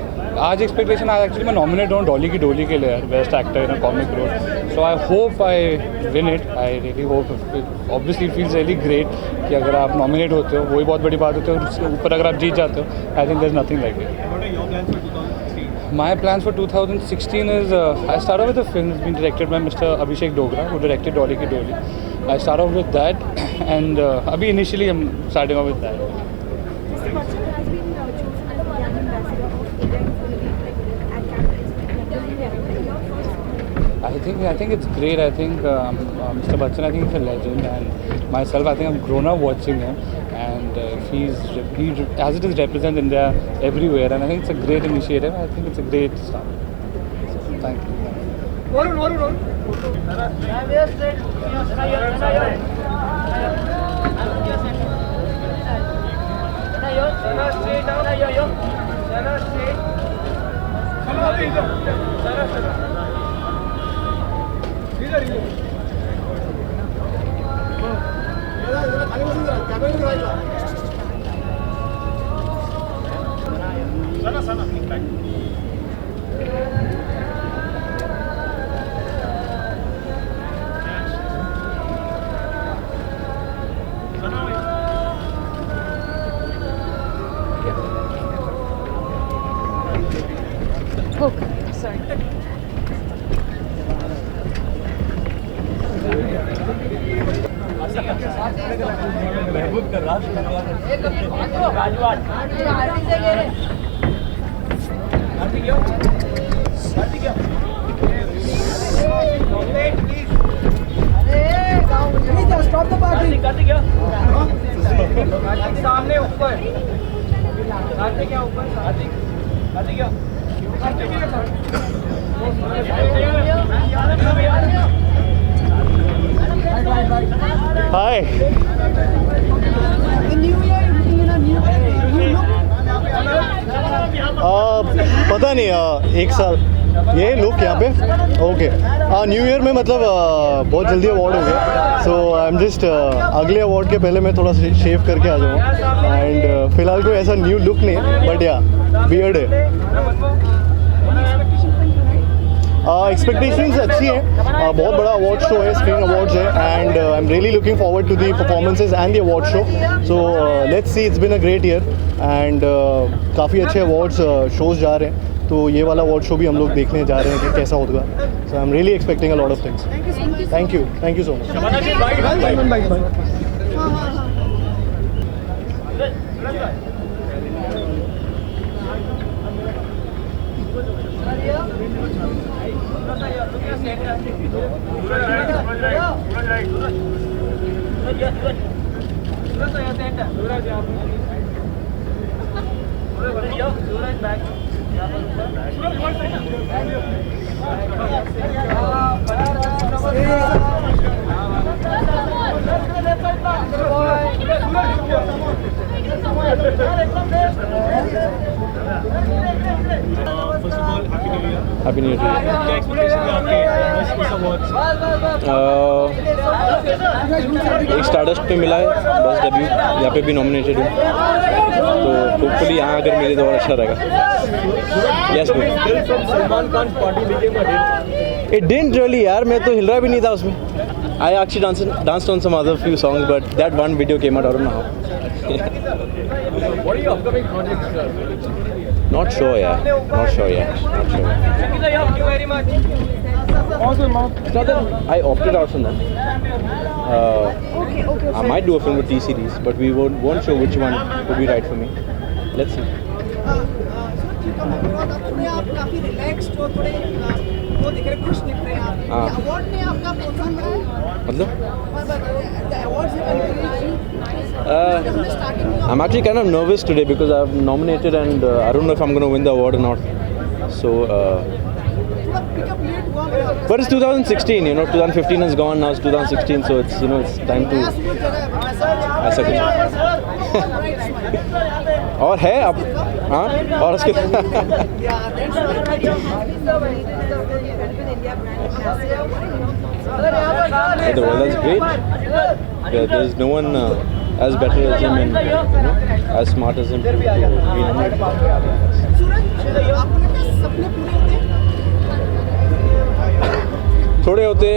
आज एक्सपेक्टेशन आज एक्चुअली मैं नॉमिनेट हूँ डॉली की डोली के लिए best actor in a comic role, so I hope I win it. I really hope, obviously feels really great कि अगर आप नॉमिनेट होते हो वही बहुत बड़ी बात होती है, और उसके ऊपर अगर आप जीत जाते हो I think there is nothing like it. What are your plans for 2016? My plans for 2016 is I start off with a film that's been directed by Mr. Abhishek Dogra, who directed Dolly Ki Dolly. I start off with that, and abhi initially I'm starting off with that. Mr. Bachchan has been chosen as the brand ambassador of India. He's going to be at Cannes. I think it's great. I think Mr. Bachchan, I think he's a legend, and myself, I think I've grown up watching him, and he as it is represents India everywhere, and I think it's a great initiative. I think it's a great start. So, thank you. Oh, sorry. Stop the party. सामने ऊपर कार्तिक क्या ऊपर कार्तिक क्या Hi. The new year, you know, new look. पता नहीं एक साल ये लुक यहाँ पे ओके न्यू ईयर में मतलब बहुत जल्दी अवार्ड हो गया, सो आई एम जस्ट अगले अवार्ड के पहले मैं थोड़ा शेव करके आ जाऊँगा, एंड फिलहाल कोई ऐसा न्यू लुक नहीं है, बट या बियर्ड है। एक्सपेक्टेशंस अच्छी हैं, बहुत बड़ा अवार्ड शो है, स्क्रीन अवार्ड्स है, and I am really looking forward to the performances and the award show, so let's see, it's been a great year, and काफ़ी अच्छे अवार्ड्स शोज जा रहे हैं, तो ये वाला अवार्ड शो भी हम लोग देखने जा रहे हैं कि कैसा होगा, so I am really expecting a lot of things. Thank you so much. First of all, Happy New Year. Happy new year. क्या एक्सपेक्टेशन है आपके इस अवार्ड्स? एक स्टारडस्ट पे मिला है बेस्ट डेब्यू, यहाँ पे भी नॉमिनेटेड हूँ, तो तो होपफुली यहाँ अगर मिले तो और अच्छा रहेगा. Yes, bro. Salman Khan party became a hit. It didn't really यार, मैं तो हिल रहा भी नहीं था उसमें. I actually danced on some other few songs, but that one video came out, I don't know how. What are your upcoming projects? Not sure yet. Not sure yet. Thank you very much. It's not that I opted out from that. I might do a film with T-Series, but we won't show which one would be right for me. Let's see. थोड़े आप काफी रिलैक्स्ड हो, थोड़े वो दिख रहे खुश दिख रहे हैं आप. अवार्ड ने आपका प्रोत्साहन बढ़ाया? मतलब? The awards have encouraged you. I'm actually kind of nervous today because I've nominated and I don't know if I'm going to win the award or not. So, but it's 2016, you know, 2015 is gone, now it's 2016, so it's, you know, it's time to. ऐसा कुछ. और है अब, हाँ, और उसके. The world is great. Yeah, there's no one as better as him and as smart as him to be nominated. थोड़े होते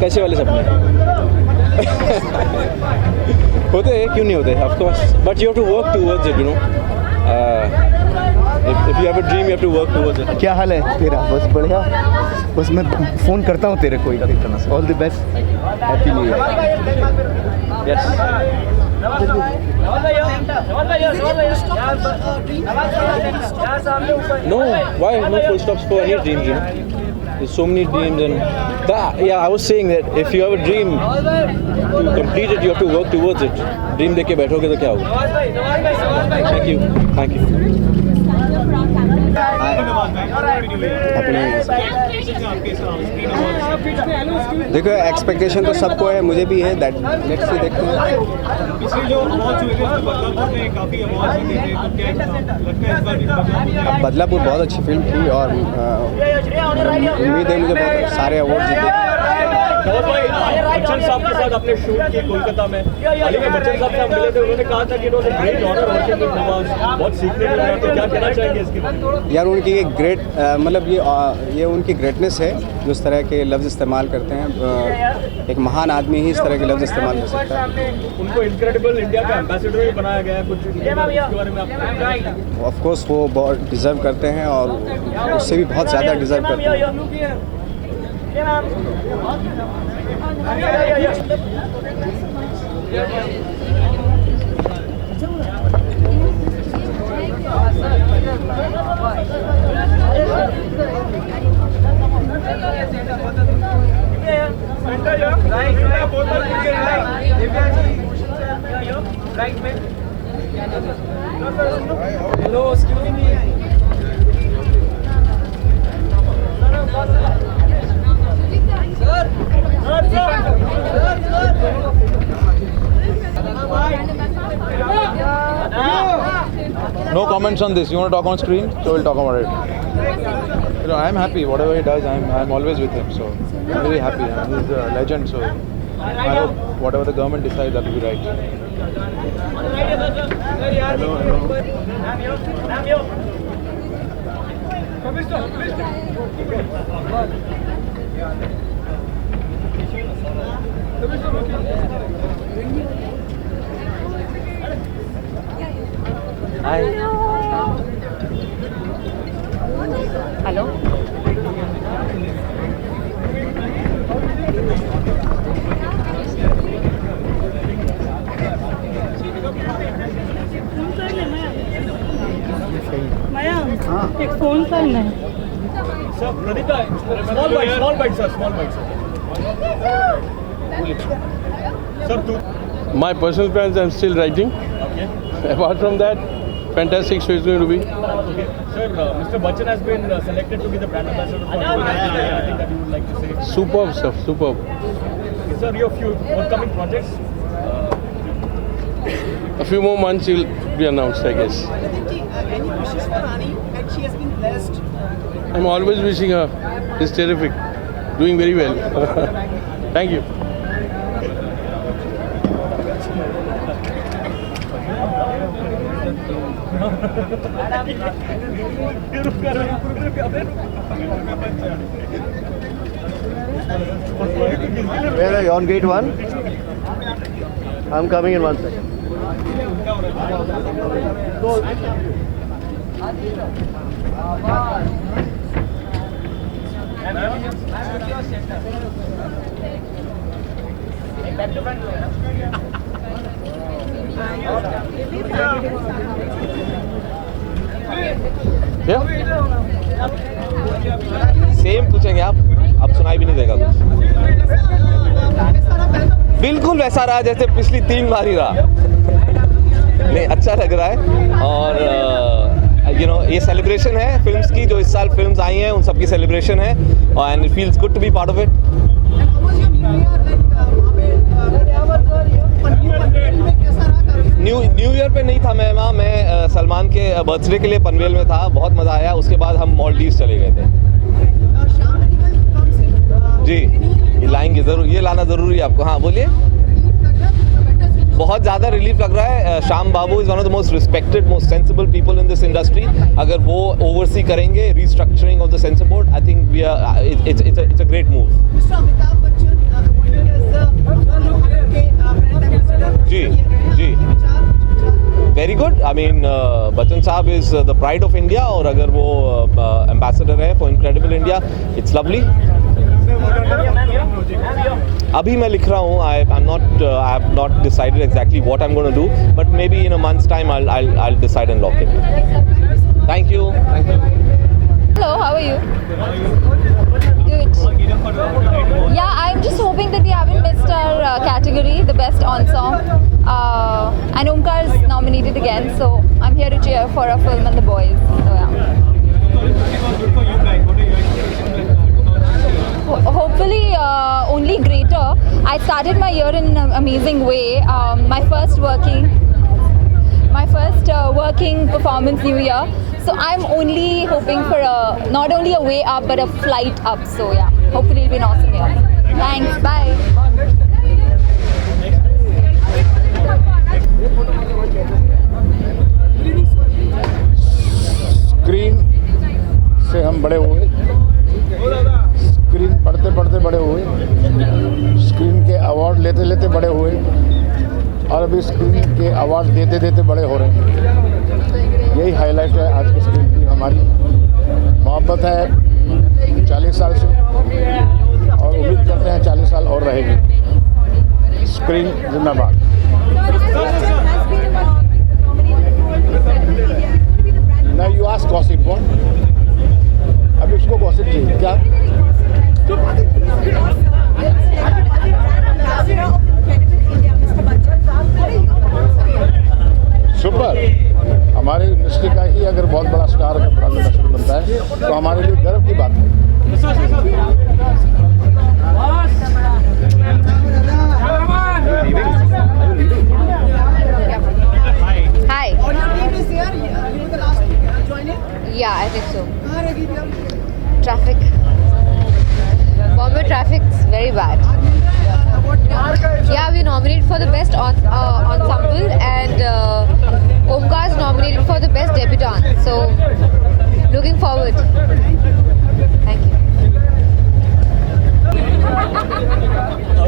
कैसे वाले सपने होते क्यों नहीं होते of course, but you have to work towards it, you know. If you have a dream, you have to work towards it. क्या हाल है तेरा? बस बढ़िया. बस मैं फ़ोन करता हूँ तेरे को. All the best. Happy new year. Yes. No, why no full stops for any dreams, you know? There's so many dreams and yeah, I was saying that if you have a dream, to complete it, you have to work towards it. Dream देख के बैठोगे तो क्या होगा? Thank you. Thank you. देखो एक्सपेक्टेशन तो सबको है, मुझे भी है. दैट लेट्स सी, देखते हैं. पिछले जो अवार्ड्स हुए थे बदलापुर में काफ़ी अवार्ड्स जीते थे, तो क्या लगता है इस बार भी बदलापुर बहुत अच्छी फिल्म थी और उम्मीद है मुझे बहुत सारे अवार्ड जीते. बच्चन साहब के साथ अपने शूट किए कोलकाता में. हाल ही में बच्चन साहब से हम मिले थे, उन्होंने कहा था कि it was a great honour working with Nawaz. बहुत सीखने को मिला, तो क्या कहना चाहेंगे इसके बारे में? यार उनकी एक ग्रेट मतलब ये उनकी ग्रेटनेस है जो इस तरह के लफ्ज़ इस्तेमाल करते हैं. एक महान आदमी ही इस तरह के लफ्ज़ इस्तेमाल कर सकता है. उनको इनक्रेडिबल इंडिया का एम्बेसडर भी बनाया गया है. कुछ इसके बारे में आप ऑफ कोर्स वो बहुत डिज़र्व करते हैं और उससे भी बहुत ज़्यादा डिज़र्व करते हैं. Hello, excuse me. No comments on this. You want to talk on screen? So we'll talk about it. You know, I'm happy. Whatever he does, I'm always with him. So I'm very happy. He's a legend. So I hope whatever the government decides, that will be right. Hello, Hi. Hello. एक phone करना है. Sir Pradeep small byte sir. Sir तू My personal plans, I'm still writing. Okay. Apart from that, fantastic show is going to be. Okay. Sir, Mr. Bachchan has been selected to be the brand ambassador for anything that you would like to say? Superb stuff, superb. Okay, sir, your few upcoming projects? A few more months will be announced, I guess. Any wishes for Rani? And she has been blessed. I'm always wishing her. She's terrific. Doing very well. Thank you. Where are you? On gate 1? I'm coming in 1 second. Same पूछेंगे आप, अब सुनाई भी नहीं देगा कुछ। बिल्कुल वैसा रहा जैसे पिछली 3 बार ही रहा। नहीं, अच्छा लग रहा है। और ये सेलिब्रेशन है फिल्म्स की, जो इस साल फिल्म्स आई हैं उन सब की सेलिब्रेशन है, and it feels good to be part of it. New year पे नहीं था मैं वहाँ, मैं सलमान के बर्थडे के लिए पनवेल में था, बहुत मज़ा आया। उसके बाद हम मालदीव्स चले गए थे। जी, ये लाएंगे ज़रूर, ये लाना ज़रूरी है आपको। हाँ बोलिए। बहुत ज़्यादा रिलीफ लग रहा है। Shyam Babu is one of the most respected, most sensible people in this industry. अगर वो ओवरसी करेंगे restructuring of the censor board, I think we are it's a great move. जी जी, very good. I mean Bachchan साहब is the pride of India, और अगर वो ambassador है for incredible India, it's lovely. अभी मैं लिख रहा हूँ। I have not decided exactly what I am gonna do, but may be in a months time I'll decide and lock it. Thank you. Hello, how are you? Good. Yeah, I'm just hoping that we haven't missed our category, the best ensemble. And Omkar is nominated again, so I'm here to cheer for our film and the boys. So yeah. Hopefully only greater. I started my year in an amazing way. My first working performance New Year. So I'm only hoping for not only a way up but a flight up. So yeah, hopefully it'll be an awesome year. Thanks. Bye. Screen से हम बड़े हुए, स्क्रीन पढ़ते पढ़ते बड़े हुए, स्क्रीन के अवार्ड लेते लेते बड़े हुए, और अभी स्क्रीन के अवार्ड देते देते बड़े हो रहे हैं। यही हाईलाइट है आज की स्क्रीन की। हमारी मोहब्बत है 40 साल से, और उम्मीद करते हैं 40 साल और रहेगी। स्क्रीन जिंदाबाद। Now you ask gossip what? अभी उसको gossip चाहिए क्या? सुपर। हमारे इंडस्ट्री का ही अगर बहुत बड़ा स्टार अगर बड़ा एम्बेसडर बनता है तो हमारे लिए गर्व की बात है। Hi. Your team is here. You were the last joining. Yeah, I think so. कहाँ रह गई थी आप? Traffic. Bombay traffic's very bad. Yeah, we nominated for the best ensemble, and Omkar is nominated for the best debutant. So, looking forward. Thank you.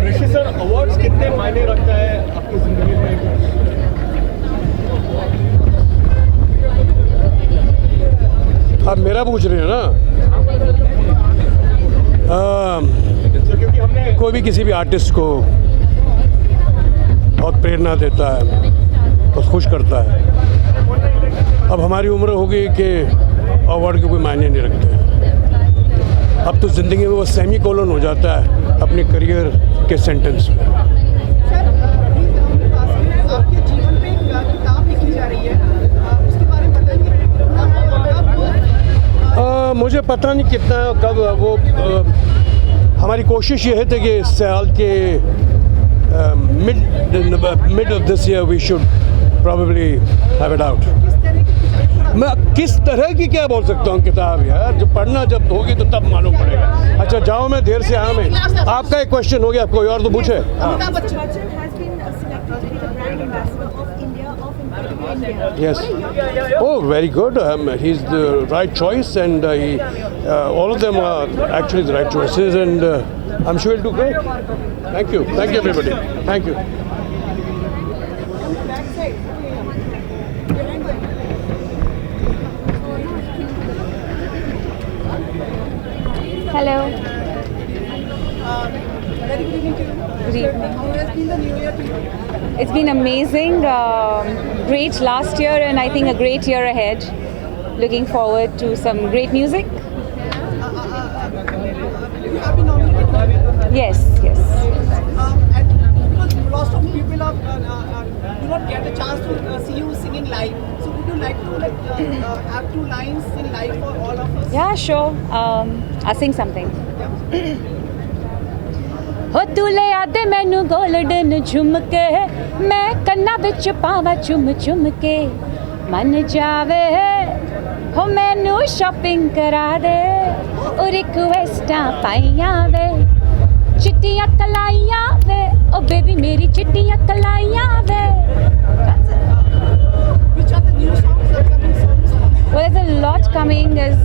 Rishi sir, awards कितने मायने रखता है आपकी जिंदगी में? आप मेरा पूछ रहे हैं ना? कोई भी किसी भी आर्टिस्ट को बहुत प्रेरणा देता है, बहुत खुश करता है। अब हमारी उम्र हो गई कि अवार्ड के कोई मायने नहीं रखते। अब तो ज़िंदगी में वो सेमी कोलन हो जाता है अपने करियर के सेंटेंस में। आपके जीवन पे एक किताब लिखी जा रही है, उसके बारे में बताइए। मुझे पता नहीं कितना कब वो हमारी कोशिश ये है कि इस साल के mid of this year we should probably have it out. मैं किस तरह की क्या बोल सकता हूँ किताब यार, जब पढ़ना जब होगी तो तब मालूम पड़ेगा। अच्छा जाओ, मैं देर से आया। मैं आपका एक क्वेश्चन हो गया, कोई और तो पूछे। Amitabh Bachchan has been selected to be the brand ambassador of India of Incredible India. Yes. Oh, very good. He's the right choice, and all of them are actually the right choices, and I'm sure he'll do great. Thank you. Thank you, everybody. Thank you. Hello. Very good evening to you. Good evening. How has been the new year to you? It's been amazing. Great last year, and I think a great year ahead. Looking forward to some great music. You have been nominated. Yes, yes. And because lots of people do not get a chance to see you singing live. So would you like to have 2 lines sing live for all of us? Yeah, sure. I'll sing something. हो तू ले आदे मैनू गोल्डन झुमके मैं कन्ना विच पावा चुम चुम के मन जावे हो मैनू शॉपिंग करा दे और रिक्वेस्टां पाइयां वे चिट्टियां कलाइयां वे ओ बेबी मेरी चिट्टियां कलाइयां वे Which are the new songs that are coming soon? Well, there's a lot coming. There's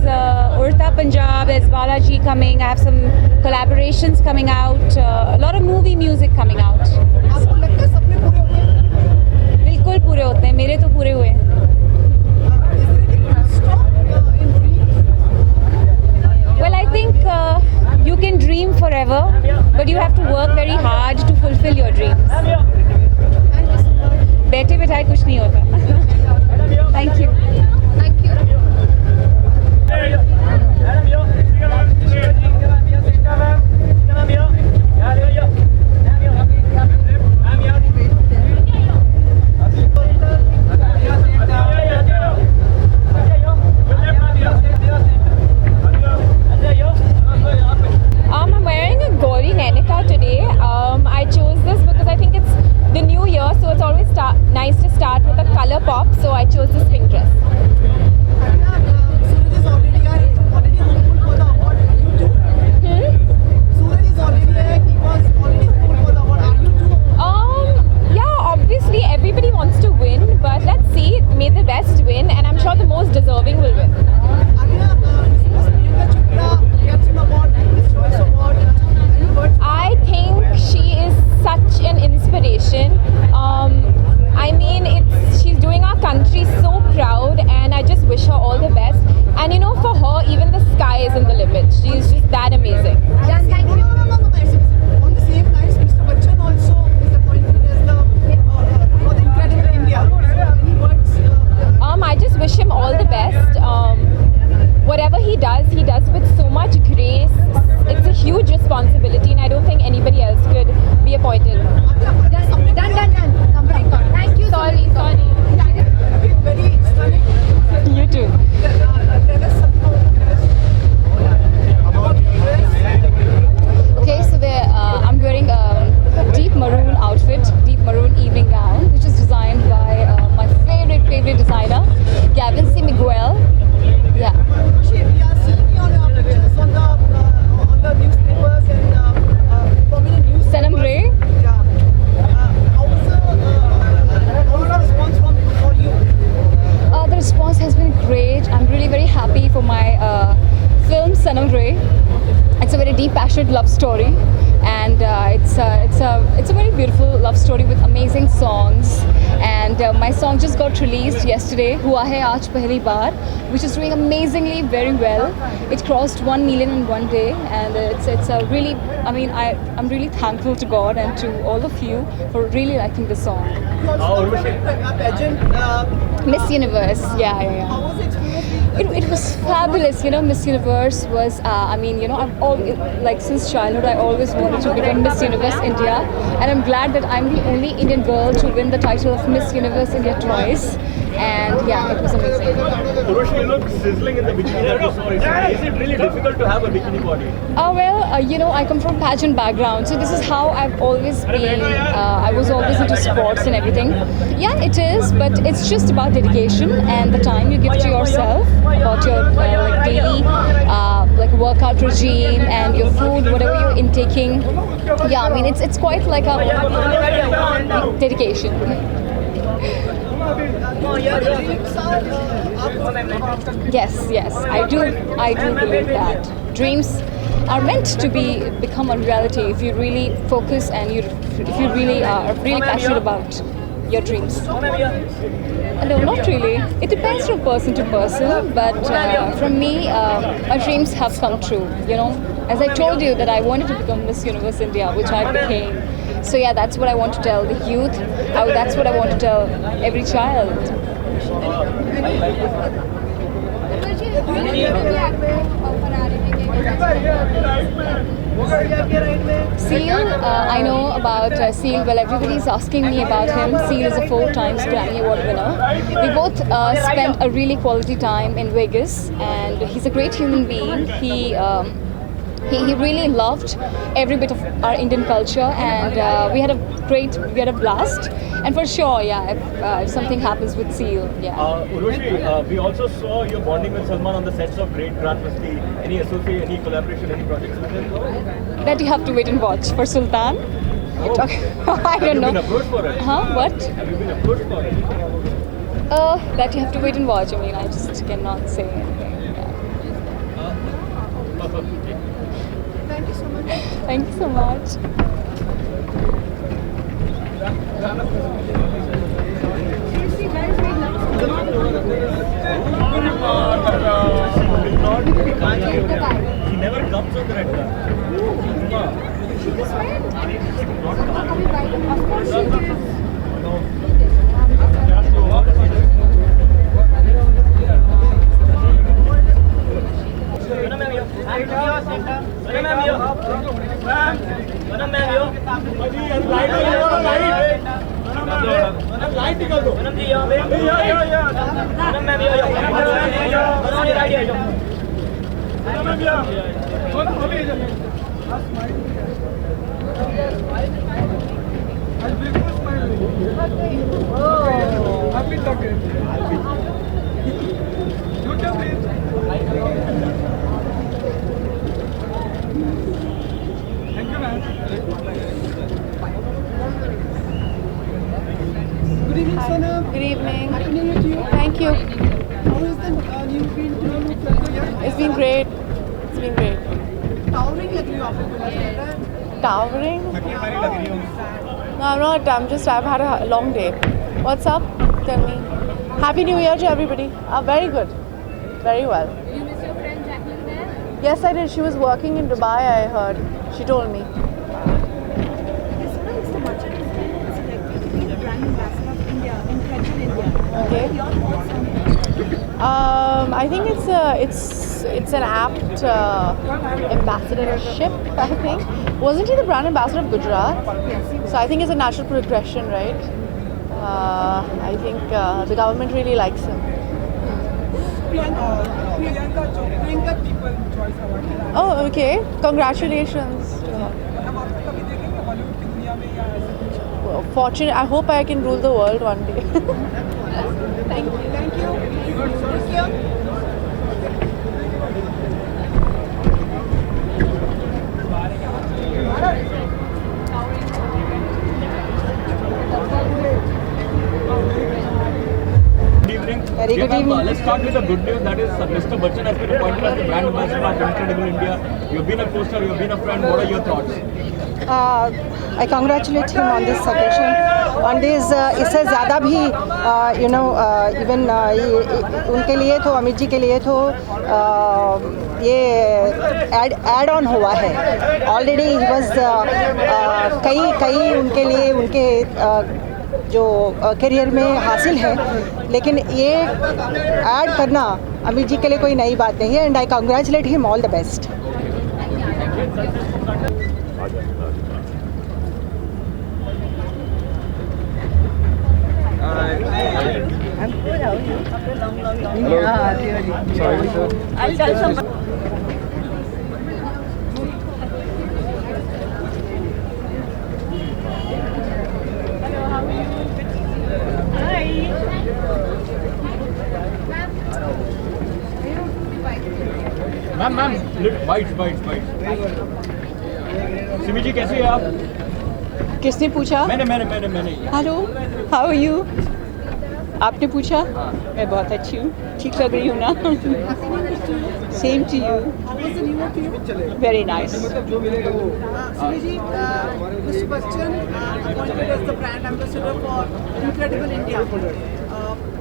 Urta Punjab, there's Balaji coming. I have some collaborations coming out. A lot of movie music coming out. आपको लगता है सपने पूरे होते हैं? बिल्कुल पूरे होते हैं. मेरे तो पूरे हुए. Is there any stop in dreams? Well, I think you can dream forever, but you have to work very hard to fulfill your dreams. बैठे बैठाए कुछ नहीं होता. Thank you. Thank you. I'm wearing a Gauri Nainika today. I chose this because I think it's the new year, so it's always nice to start with a color pop. So I chose this pink dress. Suraj is already hopeful for the award. Are you too? Suraj is already here. He was already hopeful for the award. Are you too? Yeah, obviously everybody wants to win, but let's see. May the best win, and I'm sure the most deserving will win. I think she is such an inspiration. I mean, she's doing our country so proud, and I just wish her all the best. And you know, for her, even the sky isn't the limit. She's just that amazing. Thank you. On the same lines, Mr. Bachchan also is appointed as the for the Incredible India. Any words? I just wish him all the best. Whatever he does with so much grace. It's a huge responsibility, and I don't think anybody else could be appointed. Done. Thank you. Sorry. Very stunning. You too. Tell us something about the dress. Okay, so I'm wearing a deep maroon outfit, deep maroon evening gown, which is designed by my favorite designer, Gavin C. Miguel. Yeah. We are seeing your pictures on the newspapers and prominent news. Sanam Ray. Yeah. How was the response for you? The response has been great. I'm really very happy for my film Sanam Ray. It's a very deep, passionate love story, and it's a very beautiful love story with amazing songs. And my song just got released yesterday, Hua Hai Aaj Pehli Baar, which is doing amazingly very well. It crossed 1 million in one day, and it's a really, I mean, I'm really thankful to God and to all of you for really liking the song. You also pageant. Miss Universe, yeah. How was the experience? It was fabulous, you know. Miss Universe was, I mean, you know, I've always, like since childhood, I always wanted to become Miss Universe India, and I'm glad that I'm the only Indian girl to win the title of Miss Universe India twice. And yeah, it was amazing. Urushi, you look sizzling in the bikini that you saw recently. Is it really difficult to have a bikini body? You know, I come from pageant background, so this is how I've always been. I was always into sports and everything. Yeah, it is, but it's just about dedication and the time you give to yourself, about your like daily like workout regime and your food, whatever you're intaking. Yeah, I mean it's quite like a dedication. Yes, I do believe that dreams are meant to become a reality if you really focus and if you really are really passionate about your dreams. No, not really. It depends from person to person, but from me, my dreams have come true. You know, as I told you that I wanted to become Miss Universe India, which I became. So yeah, that's what I want to tell the youth. That's what I want to tell every child. Seal, I know about Seal. Well, everybody's asking me about him. Seal is a 4 times Grammy Award winner. We both spent a really quality time in Vegas, and he's a great human being. He really loved every bit of our Indian culture, and we had a blast. And for sure, yeah, if something happens with Seal, yeah. Urvashi, we also saw your bonding with Salman on the sets of Great Grand Masti. Any association, any collaboration, any projects with him? That you have to wait and watch. For Sultan? I don't know. Have you been approached for it? Huh? What? Have you been approached for it? That you have to wait and watch. I mean, I just cannot say anything. Thank you so much. Thank you so much. He never comes on the red carpet. Of course she did. Good evening, Sonam. Good evening. Happy New Year to you. Thank you. How is the new green film? It's been great. It's been great. Towering लग रही हो आपको पता चल रहा है? Towering? No, I'm not. I've had a long day. What's up? Tell me. Happy New Year to everybody. Very good. Very well. You miss your friend Jacqueline there? Yes, I did. She was working in Dubai, I heard. She told me. Mr. Bachchan has been selected to be the brand ambassador of India in Federal India. Okay. What are your thoughts on it? I think it's an apt ambassadorship, I think. Wasn't he the brand ambassador of Gujarat? Yes. So I think it's a natural progression, right? I think the government really likes him. Priyanka people choice award Oh, okay. Congratulations to her. मतलब आप कभी देखेंगे बॉलीवुड की दुनिया में या ऐसे कुछ? Fortunate. I hope I can rule the world one day. Thank you. Thank you. Thank you. Good evening. Very good evening. Let's start with the good news. That is, Mr. Bachchan has been appointed as the brand ambassador of Incredible India. You've been a co-star, you've been a friend. What are your thoughts? I congratulate him on this occasion. On this, इससे ज़्यादा भी इवन उनके लिए तो अमित जी के लिए तो ये एड ऑन हुआ है. ऑलरेडी वाज कई उनके लिए उनके जो करियर में हासिल है, लेकिन ये ऐड करना अमित जी के लिए कोई नई बात नहीं है. And I congratulate him. All the best. Ma'am bites. Simi ji कैसे हैं आप? किसने पूछा? मैंने हेलो, हाउ आर यू? आपने पूछा? मैं बहुत अच्छी हूँ, ठीक लग रही हूँ ना? Same to you, very nice. Suniji, Mr. Bachchan appointed as the brand ambassador for Incredible India.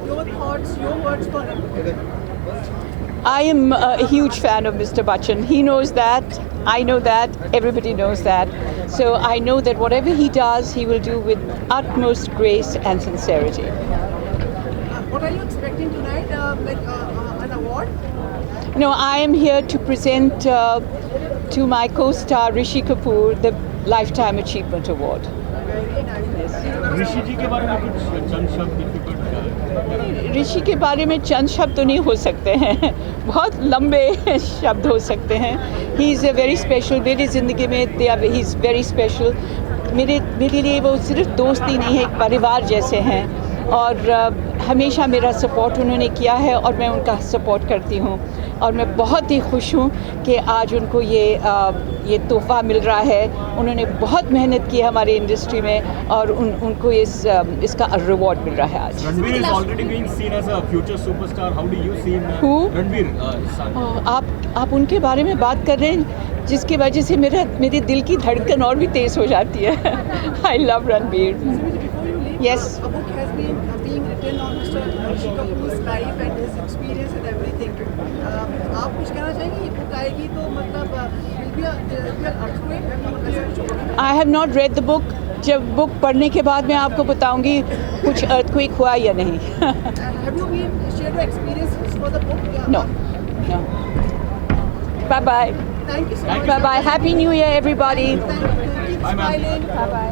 Your thoughts, your words for him? I am a huge fan of Mr. Bachchan. He knows that. I know that. Everybody knows that. So I know that whatever he does, he will do with utmost grace and sincerity. What are you expecting tonight? An award? No, I am here to present to my co-star Rishi Kapoor the Lifetime Achievement Award. ऋषि जी के बारे में कुछ चंद शब्द ऋषि के बारे में चंद शब्द तो नहीं हो सकते हैं, बहुत लंबे शब्द हो सकते हैं. He is a very special. मेरी ज़िंदगी में ही इज़ वेरी स्पेशल. मेरे लिए वो सिर्फ दोस्त ही नहीं है, एक परिवार जैसे हैं. और हमेशा मेरा सपोर्ट उन्होंने किया है और मैं उनका सपोर्ट करती हूँ. और मैं बहुत ही खुश हूँ कि आज उनको ये तोहफ़ा मिल रहा है. उन्होंने बहुत मेहनत की है हमारी इंडस्ट्री में और उनको इसका रिवॉर्ड मिल रहा है आज. Ranveer is already being seen as a future superstar. How do you see him? Who? Ranveer. आप उनके बारे में बात कर रहे हैं जिसकी वजह से मेरे दिल की धड़कन और भी तेज़ हो जाती है. I love Ranveer. Yes. A book has been being written on Mr. Rishi Kapoor's life and his experience and everything. आप कुछ कहना चाहेंगे? ये बुक आएगी तो मतलब will be an earthquake? I have not read the book. जब बुक पढ़ने के बाद मैं आपको बताऊंगी कुछ earthquake हुआ या नहीं. Have you shared your experiences for the book? No. Bye bye. Thank you so much. Bye bye. Happy New Year, everybody. Keep smiling. Bye bye.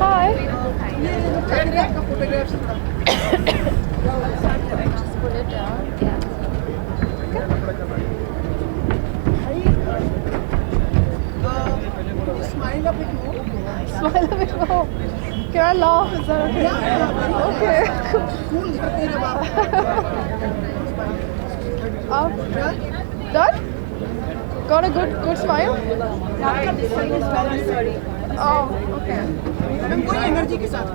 Hi. Just put it down. Smile a bit more. Smile a bit more. Can I laugh? Is that okay? Yeah. Okay. Cool. Done? Got a good smile? Oh, okay. Ma'am कोई एनर्जी के साथ.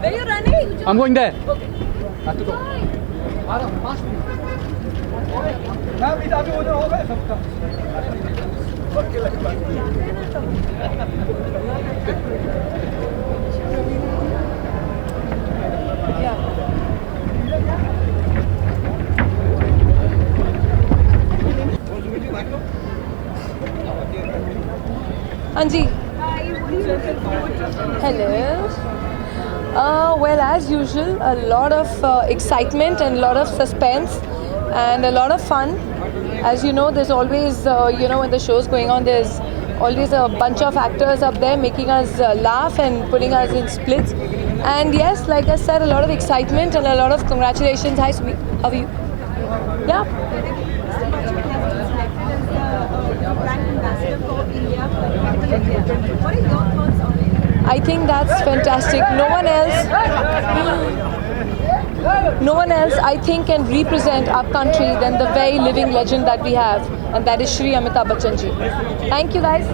Where you running? I'm going there. Anji. Hello. Well, as usual, a lot of excitement and a lot of suspense and a lot of fun. As you know, there's always, when the show's going on, there's always a bunch of actors up there making us laugh and putting us in splits. And yes, like I said, a lot of excitement and a lot of congratulations. Hi, Sumi. How are you? Yeah. What are your thoughts on it? I think that's fantastic. No one else, I think, can represent our country than the very living legend that we have, and that is Shri Amitabh Bachchan ji. Thank you, guys.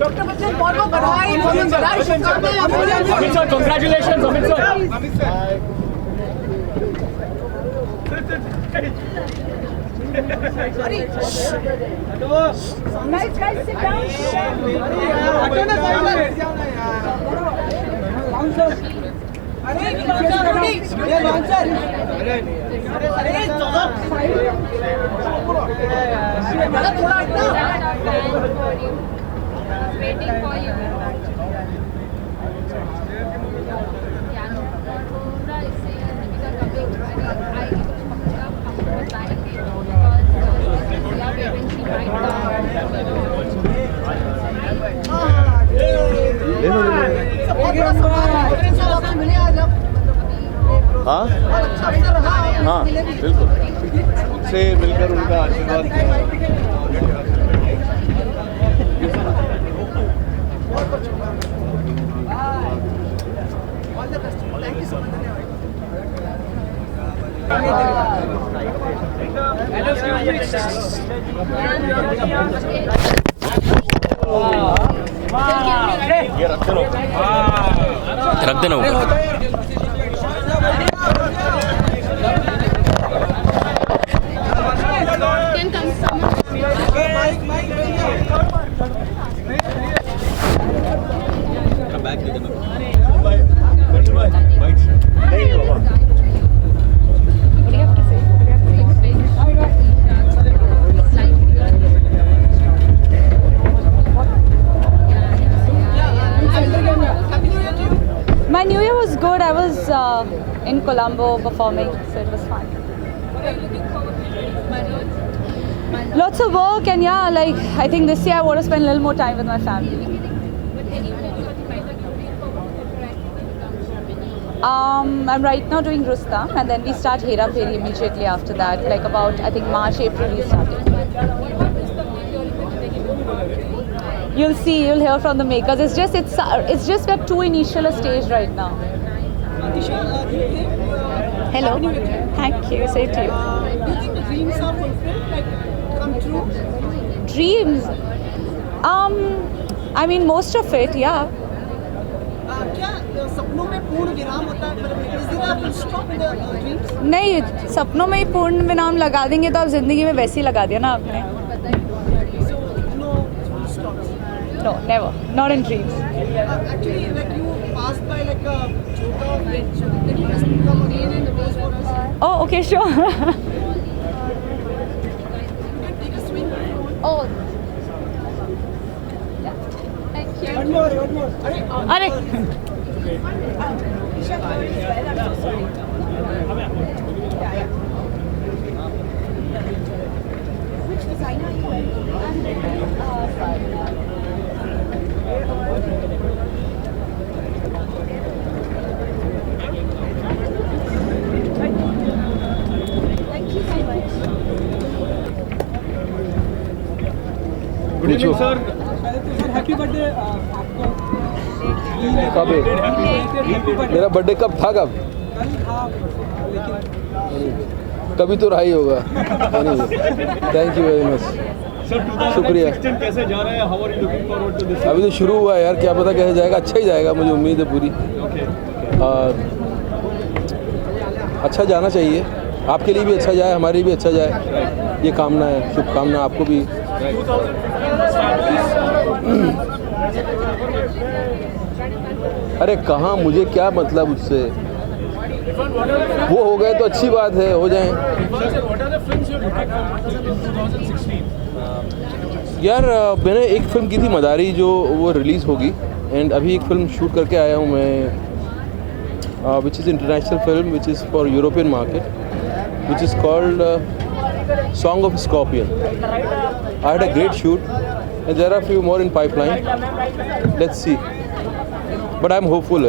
Doctor Bachchan बहुत बहुत बधाई. Amit sir, congratulations, Amit sir. Guys, sit down. Waiting for you. हाँ हाँ बिल्कुल, से मिलकर उनका आशीर्वाद ये रख देना My New Year was good. I was in Colombo performing, so it was fun. Lots of work, and yeah, like I think this year I want to spend a little more time with my family. I'm right now doing Rustam, and then we start Hera Pheri immediately after that, like about I think March, April we started. You'll see, you'll hear from the makers. It's just we're too initial a stage right now. Hello. Thank you. Same to you. Do you think the dreams are fulfilled, like come true? Dreams. I mean most of it, yeah. क्या सपनों में पूर्ण विराम होता है? Is there a full stop in the dreams? नहीं, सपनों में ही पूर्ण विराम लगा देंगे तो अब जिंदगी में वैसे ही लगा दिया ना आपने. No, never. Not in dreams. Actually, like you passed by like a Chota bridge. Can you just come again and pose for us? Oh, okay, sure. Take a swing. Oh. Yeah. Thank you. One more. Are. Which designer are you wearing? Thank you so much. Good evening sir. Happy birthday आपको। कब मेरा बर्थडे कब था कब कभी तो रहा ही होगा। थैंक यू वेरी मच, शुक्रिया। कैसे जा रहा है? How are you looking forward to this? अभी तो शुरू हुआ है यार, क्या पता कैसे जाएगा। अच्छा ही जाएगा, मुझे उम्मीद है पूरी। अच्छा जाना चाहिए, आपके लिए भी अच्छा जाए, हमारे लिए भी अच्छा जाए, ये कामना है, शुभकामना आपको भी। अरे कहाँ, मुझे क्या मतलब उससे, वो हो गए तो अच्छी बात है, हो जाएं। यार मैंने एक फिल्म की थी मदारी, जो वो रिलीज़ होगी, एंड अभी एक फिल्म शूट करके आया हूँ मैं, which is international film, which is for European market, which is called Song of Scorpion. I had a great shoot, and there are a few more in pipeline. Let's see. But I'm hopeful.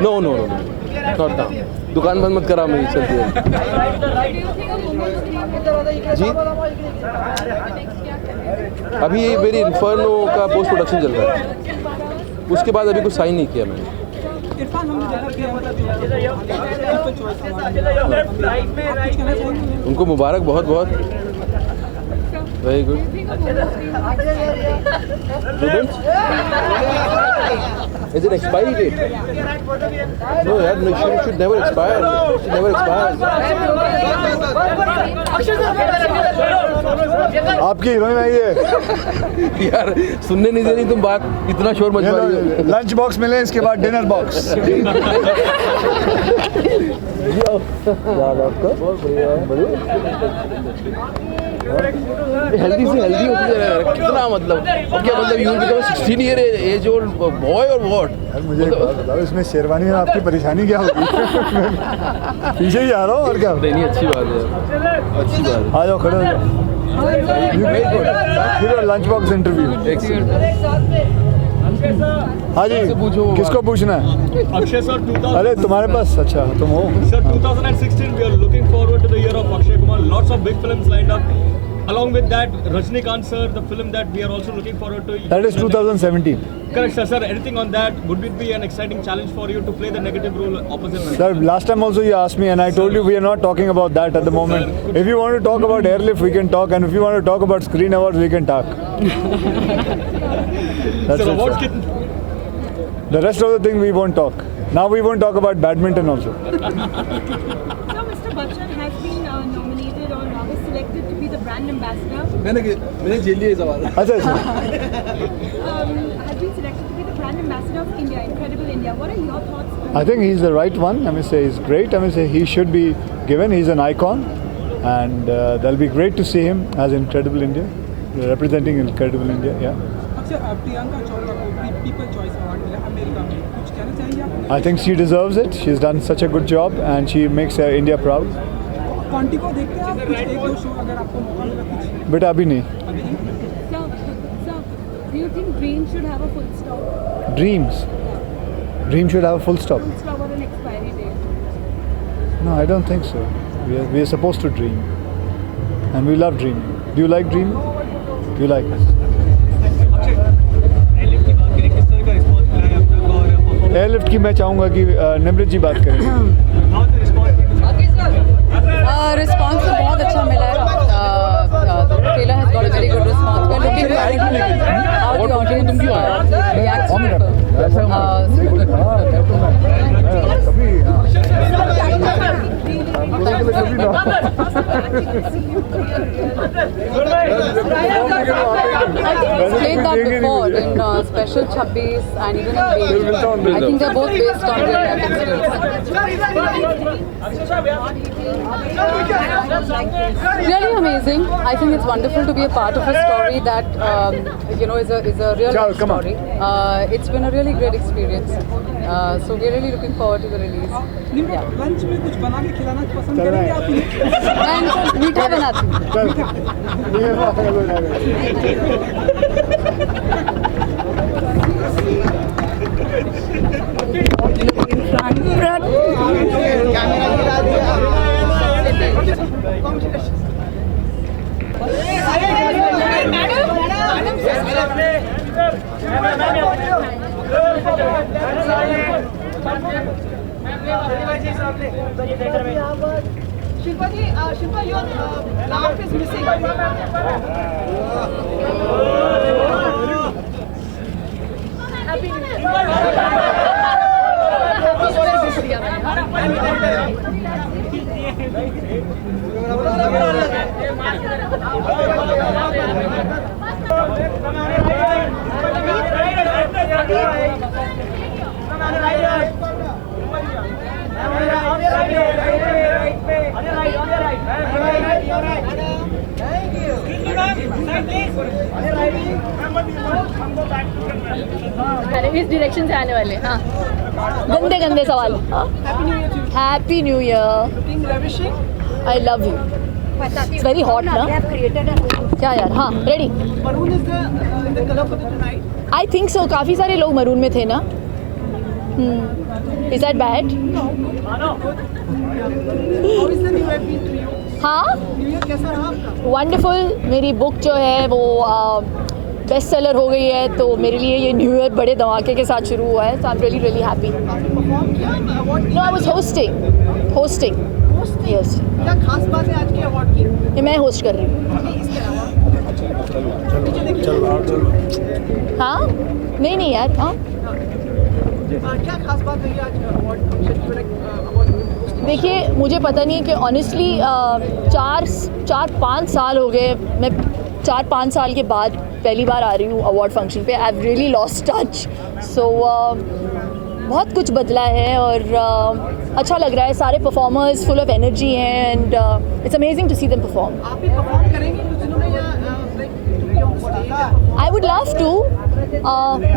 No, not now. दुकान बंद मत करा मेरी, चलती है जी। अभी मेरी इन्फर्नो का पोस्ट प्रोडक्शन चल रहा है, उसके बाद अभी कुछ साइन नहीं किया मैंने। उनको मुबारक बहुत बहुत, very good. Is it expiry date? No, yaar, no, should never expire. Should never expire. आपकी हीरोइन आई है यार सुनने नहीं दे रही तुम बात, इतना शोर मचवा रही हो। लंच बॉक्स मिले, इसके बाद डिनर बॉक्स। हेल्दी से हेल्दी होती जा रहा है कितना, मतलब और क्या मतलब you become 16 year age old boy और व्हाट। मुझे एक बात बताओ, इसमें शेरवानी में आपकी परेशानी क्या होगी? पीछे ही आ रहा हूँ और क्या। नहीं अच्छी बात है, अच्छी बात है। आ जाओ, खड़े हो जाओ। Lunch box interview. हाँ जी, किसको पूछना है? अक्षय सर, अरे तुम्हारे पास, अच्छा तुम हो Sir, 2016, we are looking forward to the year of Akshay Kumar. Lots of big films lined up. Along with that, Rajnikant sir, the film that we are also looking forward to. That is 2017. Correct, sir. Sir, anything on that? Would it be an exciting challenge for you to play the negative role opposite? Sir, last time also you asked me and I told you we are not talking about that at the moment. If you want to talk about airlift, we can talk, and if you want to talk about screen awards, we can talk. That's Sir, it, awards sir. The rest of the thing we won't talk. Now we won't talk about badminton also. So Mr. Bachchan has been nominated or rather selected to be the brand ambassador. मैंने झेल लिया ये सवाल। अच्छा अच्छा। Has been selected to be the brand ambassador of India, Incredible India. What are your thoughts? I think he's the right one. I mean, say he's great. I mean, say he should be given. He's an icon, and that'll be great to see him as Incredible India, representing Incredible India. Yeah. अच्छा, प्रियंका चोपड़ा को people choice award मिला अमेरिका में, कुछ कहना चाहेंगे आप? I think she deserves it. She's done such a good job, and she makes India proud. कॉन्टी को देखते हैं आप, कुछ एक दो शो अगर आपको मौका मिला कुछ? But abhi nahi. Sir, do you think dreams should have a full stop? Dreams should have a full stop. Full stop or an expiry date? No, I don't think so. We are supposed to dream, and we love dreaming. Do you like dreaming? You like it? Airlift की मैं चाहूँगा कि निमृत जी बात करें। रिस्पांस तो बहुत अच्छा मिला है। Trailer has got a very good response. We are looking how the audience reacts to played that before in Special 26 and even in Baby. I think they're both based on real life incidents. Really amazing. I think it's wonderful to be a part of a story that is a real life story. It's been a really great experience. So we're really looking forward to the release. Lunch में कुछ बना के खिलाना पसंद करेंगे आप? मैं मीठा बनाती हूँ। Shilpa ji, Shilpa, your laugh is missing. Happy New इस डायरेक्शन से आने वाले। हाँ, गंदे गंदे सवाल। Happy new year. I love you. It's very hot ना। क्या यार? हाँ, रेडी। I think so. काफ़ी सारे लोग मरून में थे ना। Is that bad? हाँ, वंडरफुल। मेरी बुक जो है वो बेस्ट सेलर हो गई है, तो मेरे लिए ये न्यू ईयर बड़े धमाके के साथ शुरू हुआ है। तो I am really really happy. No, I was hosting. Yes. क्या खास बात है आज के अवार्ड की? ये मैं होस्ट कर रही हूँ। हाँ, नहीं यार। हाँ, क्या खास बात है आज अवार्ड? देखिए मुझे पता नहीं है कि ऑनेस्टली 4-5 साल हो गए, मैं 4-5 साल के बाद पहली बार आ रही हूँ अवार्ड फंक्शन पे। I have really lost touch. So बहुत कुछ बदला है और अच्छा लग रहा है। सारे परफॉर्मर्स फुल ऑफ एनर्जी हैं and it's amazing to see them perform. आप भी परफॉर्म करेंगे कुछ दिनों में या I would love to,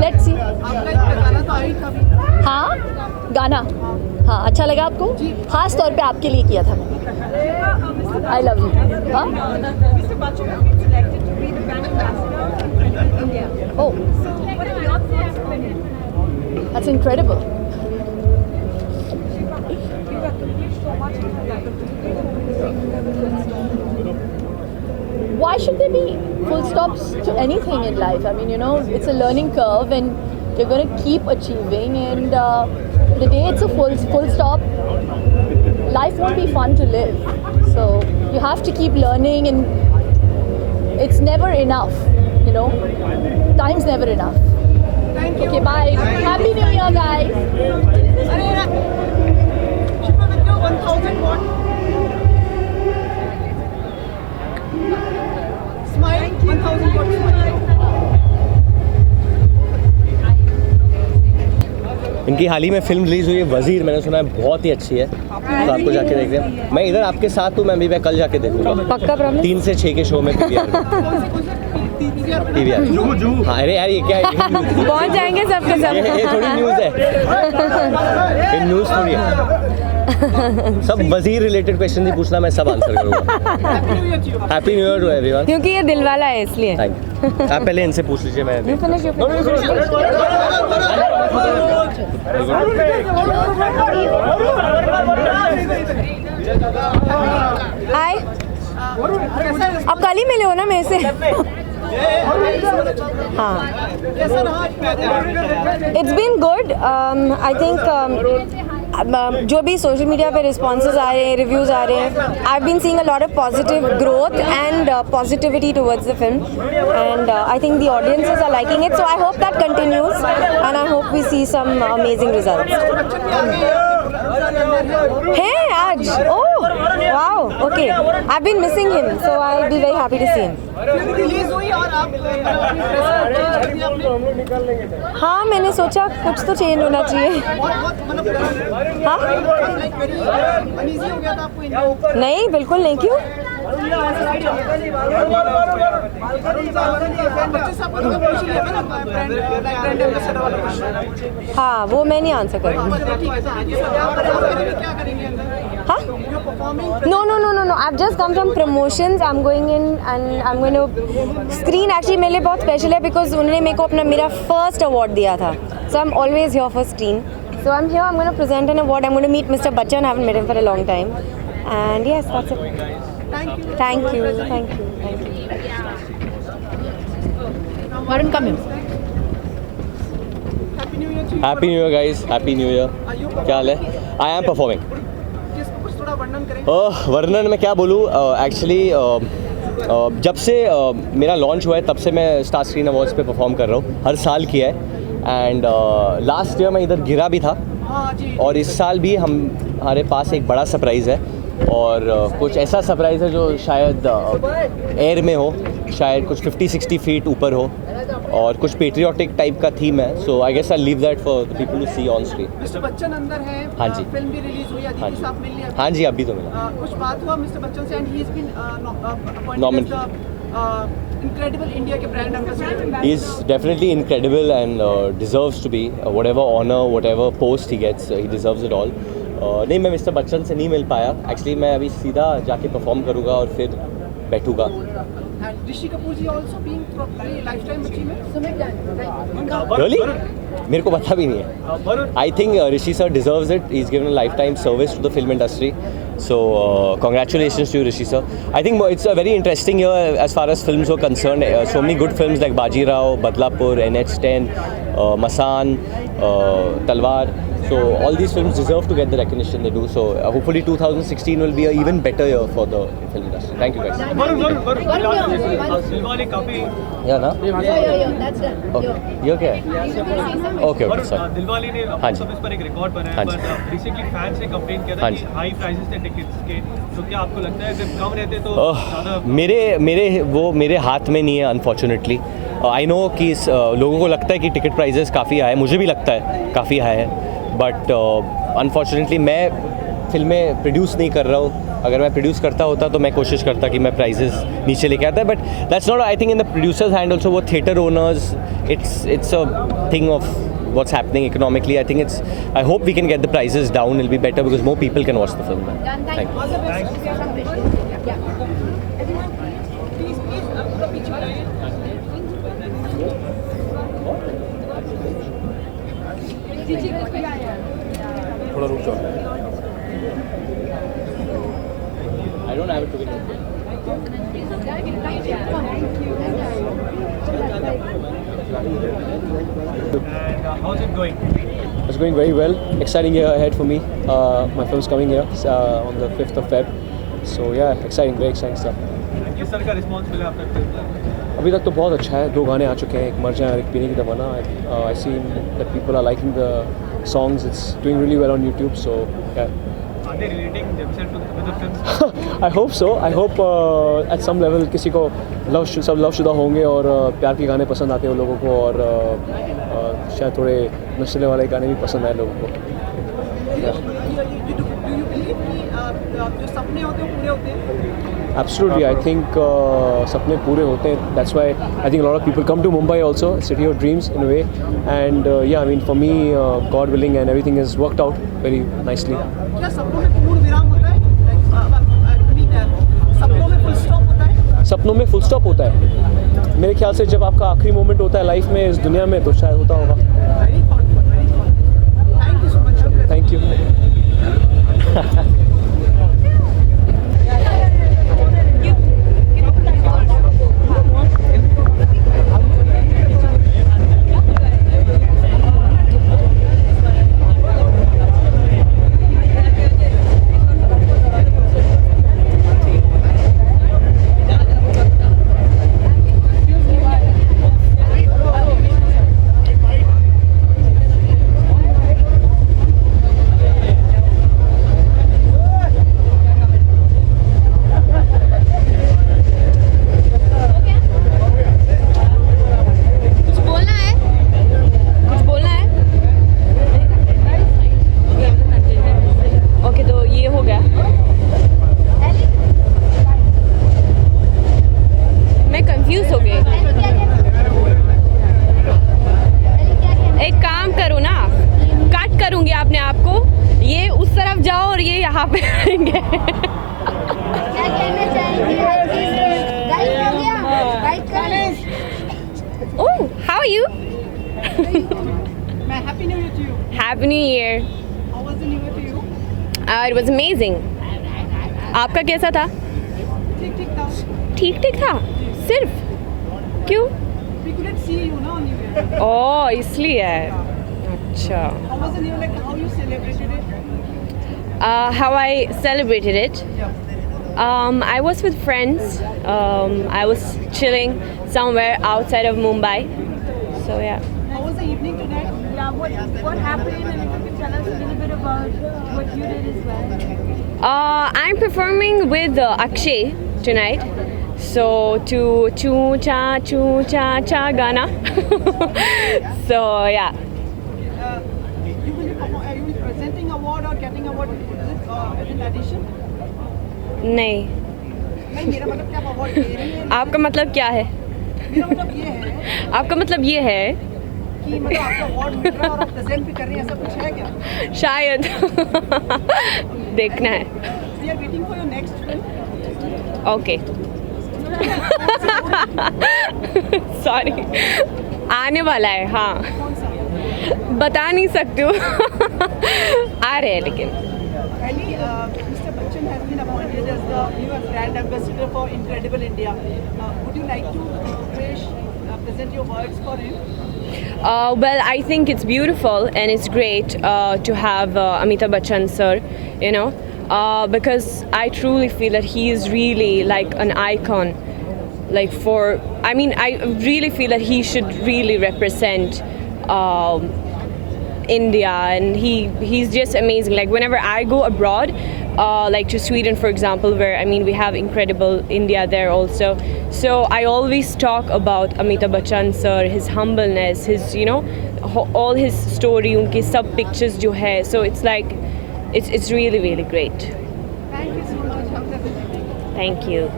let's see. आपका एक गाना तो आई था अभी। हाँ गाना, हाँ अच्छा लगा आपको? खास तौर पे आपके लिए किया था मैंने। I love you. हाँ oh that's incredible. Why should there be full stops to anything in life? I mean, you know, it's a learning curve and you're going to keep achieving, and the day it's a full stop, life won't be fun to live. So you have to keep learning, and it's never enough, you know. Time's never enough. Thank you. Okay, bye. Happy New Year, guys. Shiva, with your 1000 watt smile, 1000 watt smile. इनकी हाल ही में film release हुई है वजीर, मैंने सुना है बहुत ही अच्छी है, तो आपको जाके देखते हैं। मैं इधर आपके साथ हूँ, मैं कल जाके देखूंगा पक्का प्रॉमिस। 3 से 6 के शो में PVR में। हाँ अरे यार ये क्या है? पहुंच जाएंगे सबके सब। ये थोड़ी न्यूज़ है, ये न्यूज़ थोड़ी है। सब वजीर रिलेटेड क्वेश्चन ही पूछना, मैं सब आंसर करूँगा। Happy new year to everyone. क्योंकि ये दिल वाला है इसलिए। Thank you. आप पहले इनसे पूछ लीजिए। मैं हाय, अब कल ही मिले हो ना मेरे से? हाँ, it's been good. I think जो भी सोशल मीडिया पे रिस्पॉन्सेज आ रहे हैं, रिव्यूज़ आ रहे हैं, I have been seeing a lot of positive growth and positivity towards the film, and I think the audiences are liking it, so I hope that continues and I hope we see some amazing results. है आज? Oh wow, okay, I have been missing him, so I will be very happy to see him. Release हुई और आप हाँ, मैंने सोचा कुछ तो चेंज होना चाहिए। हाँ नहीं, बिल्कुल नहीं। क्यों? हाँ वो मैं नहीं आंसर करूँगी। हाँ no no no no no, I just come from promotions, I am going in and I am going to screen. Actually मेरे लिए बहुत स्पेशल है बिकॉज उन्होंने मेरे को अपना मेरा फर्स्ट अवार्ड दिया था, so I am always here for screen. So I'm here, I'm going to present an award. I'm going to meet Mr. Bachchan. I haven't met him for a long time. And yes, that's it. Thank you. Thank you. Thank you. Thank you. Varun, come in. Happy New Year to you. Happy new year guys, happy new year. क्या हाल है? I am performing. कुछ थोड़ा वर्णन करें। वर्णन में क्या बोलूँ, एक्चुअली जब से मेरा लॉन्च हुआ है तब से मैं स्टार स्क्रीन अवार्ड्स पे परफॉर्म कर रहा हूँ, हर साल किया है। एंड लास्ट ईयर मैं इधर गिरा भी था, और इस साल भी हमारे पास एक बड़ा सरप्राइज़ है, और कुछ ऐसा सरप्राइज़ है जो शायद एयर में हो, शायद कुछ 50-60 फीट ऊपर हो, और कुछ पेट्रियाटिक टाइप का थीम है। So I guess I leave that for the people to see on screen. Mister Bachchan अंदर है, हाँ जी, फिल्म भी रिलीज हुई है, हाँ जी, साहब मिल लिया? हाँ जी, अभी तो मिला। कुछ बात हुआ मिस्टर बच्चन से, and he is been Nominated. incredible India के brand ambassador. He is definitely incredible and deserves to be whatever honor, whatever post he gets, he deserves it all. नहीं, मैं मिस्टर बच्चन से नहीं मिल पाया एक्चुअली, मैं अभी सीधा जाके परफॉर्म करूँगा और फिर बैठूँगा। And Rishi Kapoor ji also being probably lifetime achievement. Really? मेरे को पता भी नहीं है। I think Rishi sir deserves it, he is given a life time service to the film industry, so congratulations to Rishi sir. I think it's a very interesting year as far as films were concern. So many good films like Bajirao, Badlapur, NH10, Masaan, Talvar, So all these films deserve to get the recognition they do. So hopefully 2016 will be an even better year for the film industry. Thank you guys. Yeah, na? Yeah, that's done. Okay. ये क्या है? Okay, okay, sorry. Dilwale ने हाँ जी। इस पर एक रिकॉर्ड बनाया हाँ जी। पर रिसेंटली फैंस ने कंप्लेन किया था हाँ कि जी। हाई प्राइसेस थे टिकट्स के, तो क्या आपको लगता है अगर कम रहते तो ज़्यादा मेरे हाथ में नहीं है अनफॉर्चुनेटली। आई नो कि लोगों को लगता है कि टिकट प्राइसेस काफ़ी हाई है, मुझे भी लगता है काफ़ी हाई है, बट अनफॉर्चुनेटली मैं फिल्में प्रोड्यूस नहीं कर रहा हूँ। अगर मैं प्रोड्यूस करता होता तो मैं कोशिश करता कि मैं प्राइजेस नीचे लेके आता, but that's not, I think in the producers hand also, वो theatre owners, it's a thing of what's happening economically. I think I hope we can get the prices down. It'll be better because more people can watch the film. Thank you. थोड़ा रुक जाओ। I don't have it to be. And how's it going? It's going very well. Exciting year ahead for me. My film's coming here on the 5th of Feb. So yeah, exciting, very exciting stuff. किस तरह का रिस्पांस मिला अब तक? अभी तक तो बहुत अच्छा है, 2 गाने आ चुके हैं, एक मर जाए और एक पीने की दवाना। I see that people are liking the songs. It's doing really well on YouTube. So yeah. Are they relating themselves to the films? I hope so. I hope at some level किसी को सब लवशुदा होंगे और प्यार के गाने पसंद आते हैं लोगों को, और शायद थोड़े नशे वाले गाने भी पसंद आए लोगों को। जो सपने होते हैं पूरे होते हैं? Absolutely, I think सपने पूरे होते हैं. That's why I think a lot of people come to Mumbai also, city of dreams in a way. And yeah, I mean for me, God willing, and everything has worked out very nicely. क्या सपनों में पूर्ण विराम होता है? सपनों में full stop होता है? सपनों में फुल स्टॉप होता है। मेरे ख्याल से जब आपका आखिरी मोमेंट होता है लाइफ में इस दुनिया में, तो शायद होता होगा। Thank you so much. Thank you. Oh, how are you? Happy New Year to you. Happy New Year. How was the New Year to you? It was amazing. आपका कैसा था? ठीक था. ठीक था? सिर्फ? क्यों? We couldn't see you ना on New Year. Oh, इसलिए. अच्छा. How was the New Year? Like how you celebrated it? How I celebrated it? I was with friends. I was chilling somewhere outside of Mumbai. So yeah. How was the evening tonight? Yeah, what happened, and if you could tell us a little bit about what you did as well. I'm performing with Akshay tonight. So to choo cha Gana. So yeah. You will be presenting award or getting award as an addition? नहीं. मेरा मतलब क्या अवार्ड दे रही है? आपका मतलब क्या है? मेरा मतलब ये है. आपका मतलब ये है कि मतलब आपको अवार्ड मिल रहा है और आप प्रेजेंट भी कर रही हैं, ऐसा कुछ है क्या? शायद. देखना है. We are waiting for your next film. Okay. Sorry. आने वाला है, हाँ. बता नहीं सकती हूँ. आ rहे हैं लेकिन. Mr. Bachchan has been appointed as the new brand ambassador for Incredible India. Would you like to present your words for him? Well, I think it's beautiful and it's great to have Amitabh Bachchan sir, you know, because I truly feel that he is really like an icon. Like I really feel that he should really represent India, and he's just amazing. Like whenever I go abroad, like to Sweden, for example, where we have incredible India there also. So I always talk about Amitabh Bachchan sir, his humbleness, his all his story, unke sab pictures jo hai. So it's like it's really really great. Thank you so much. Thank you.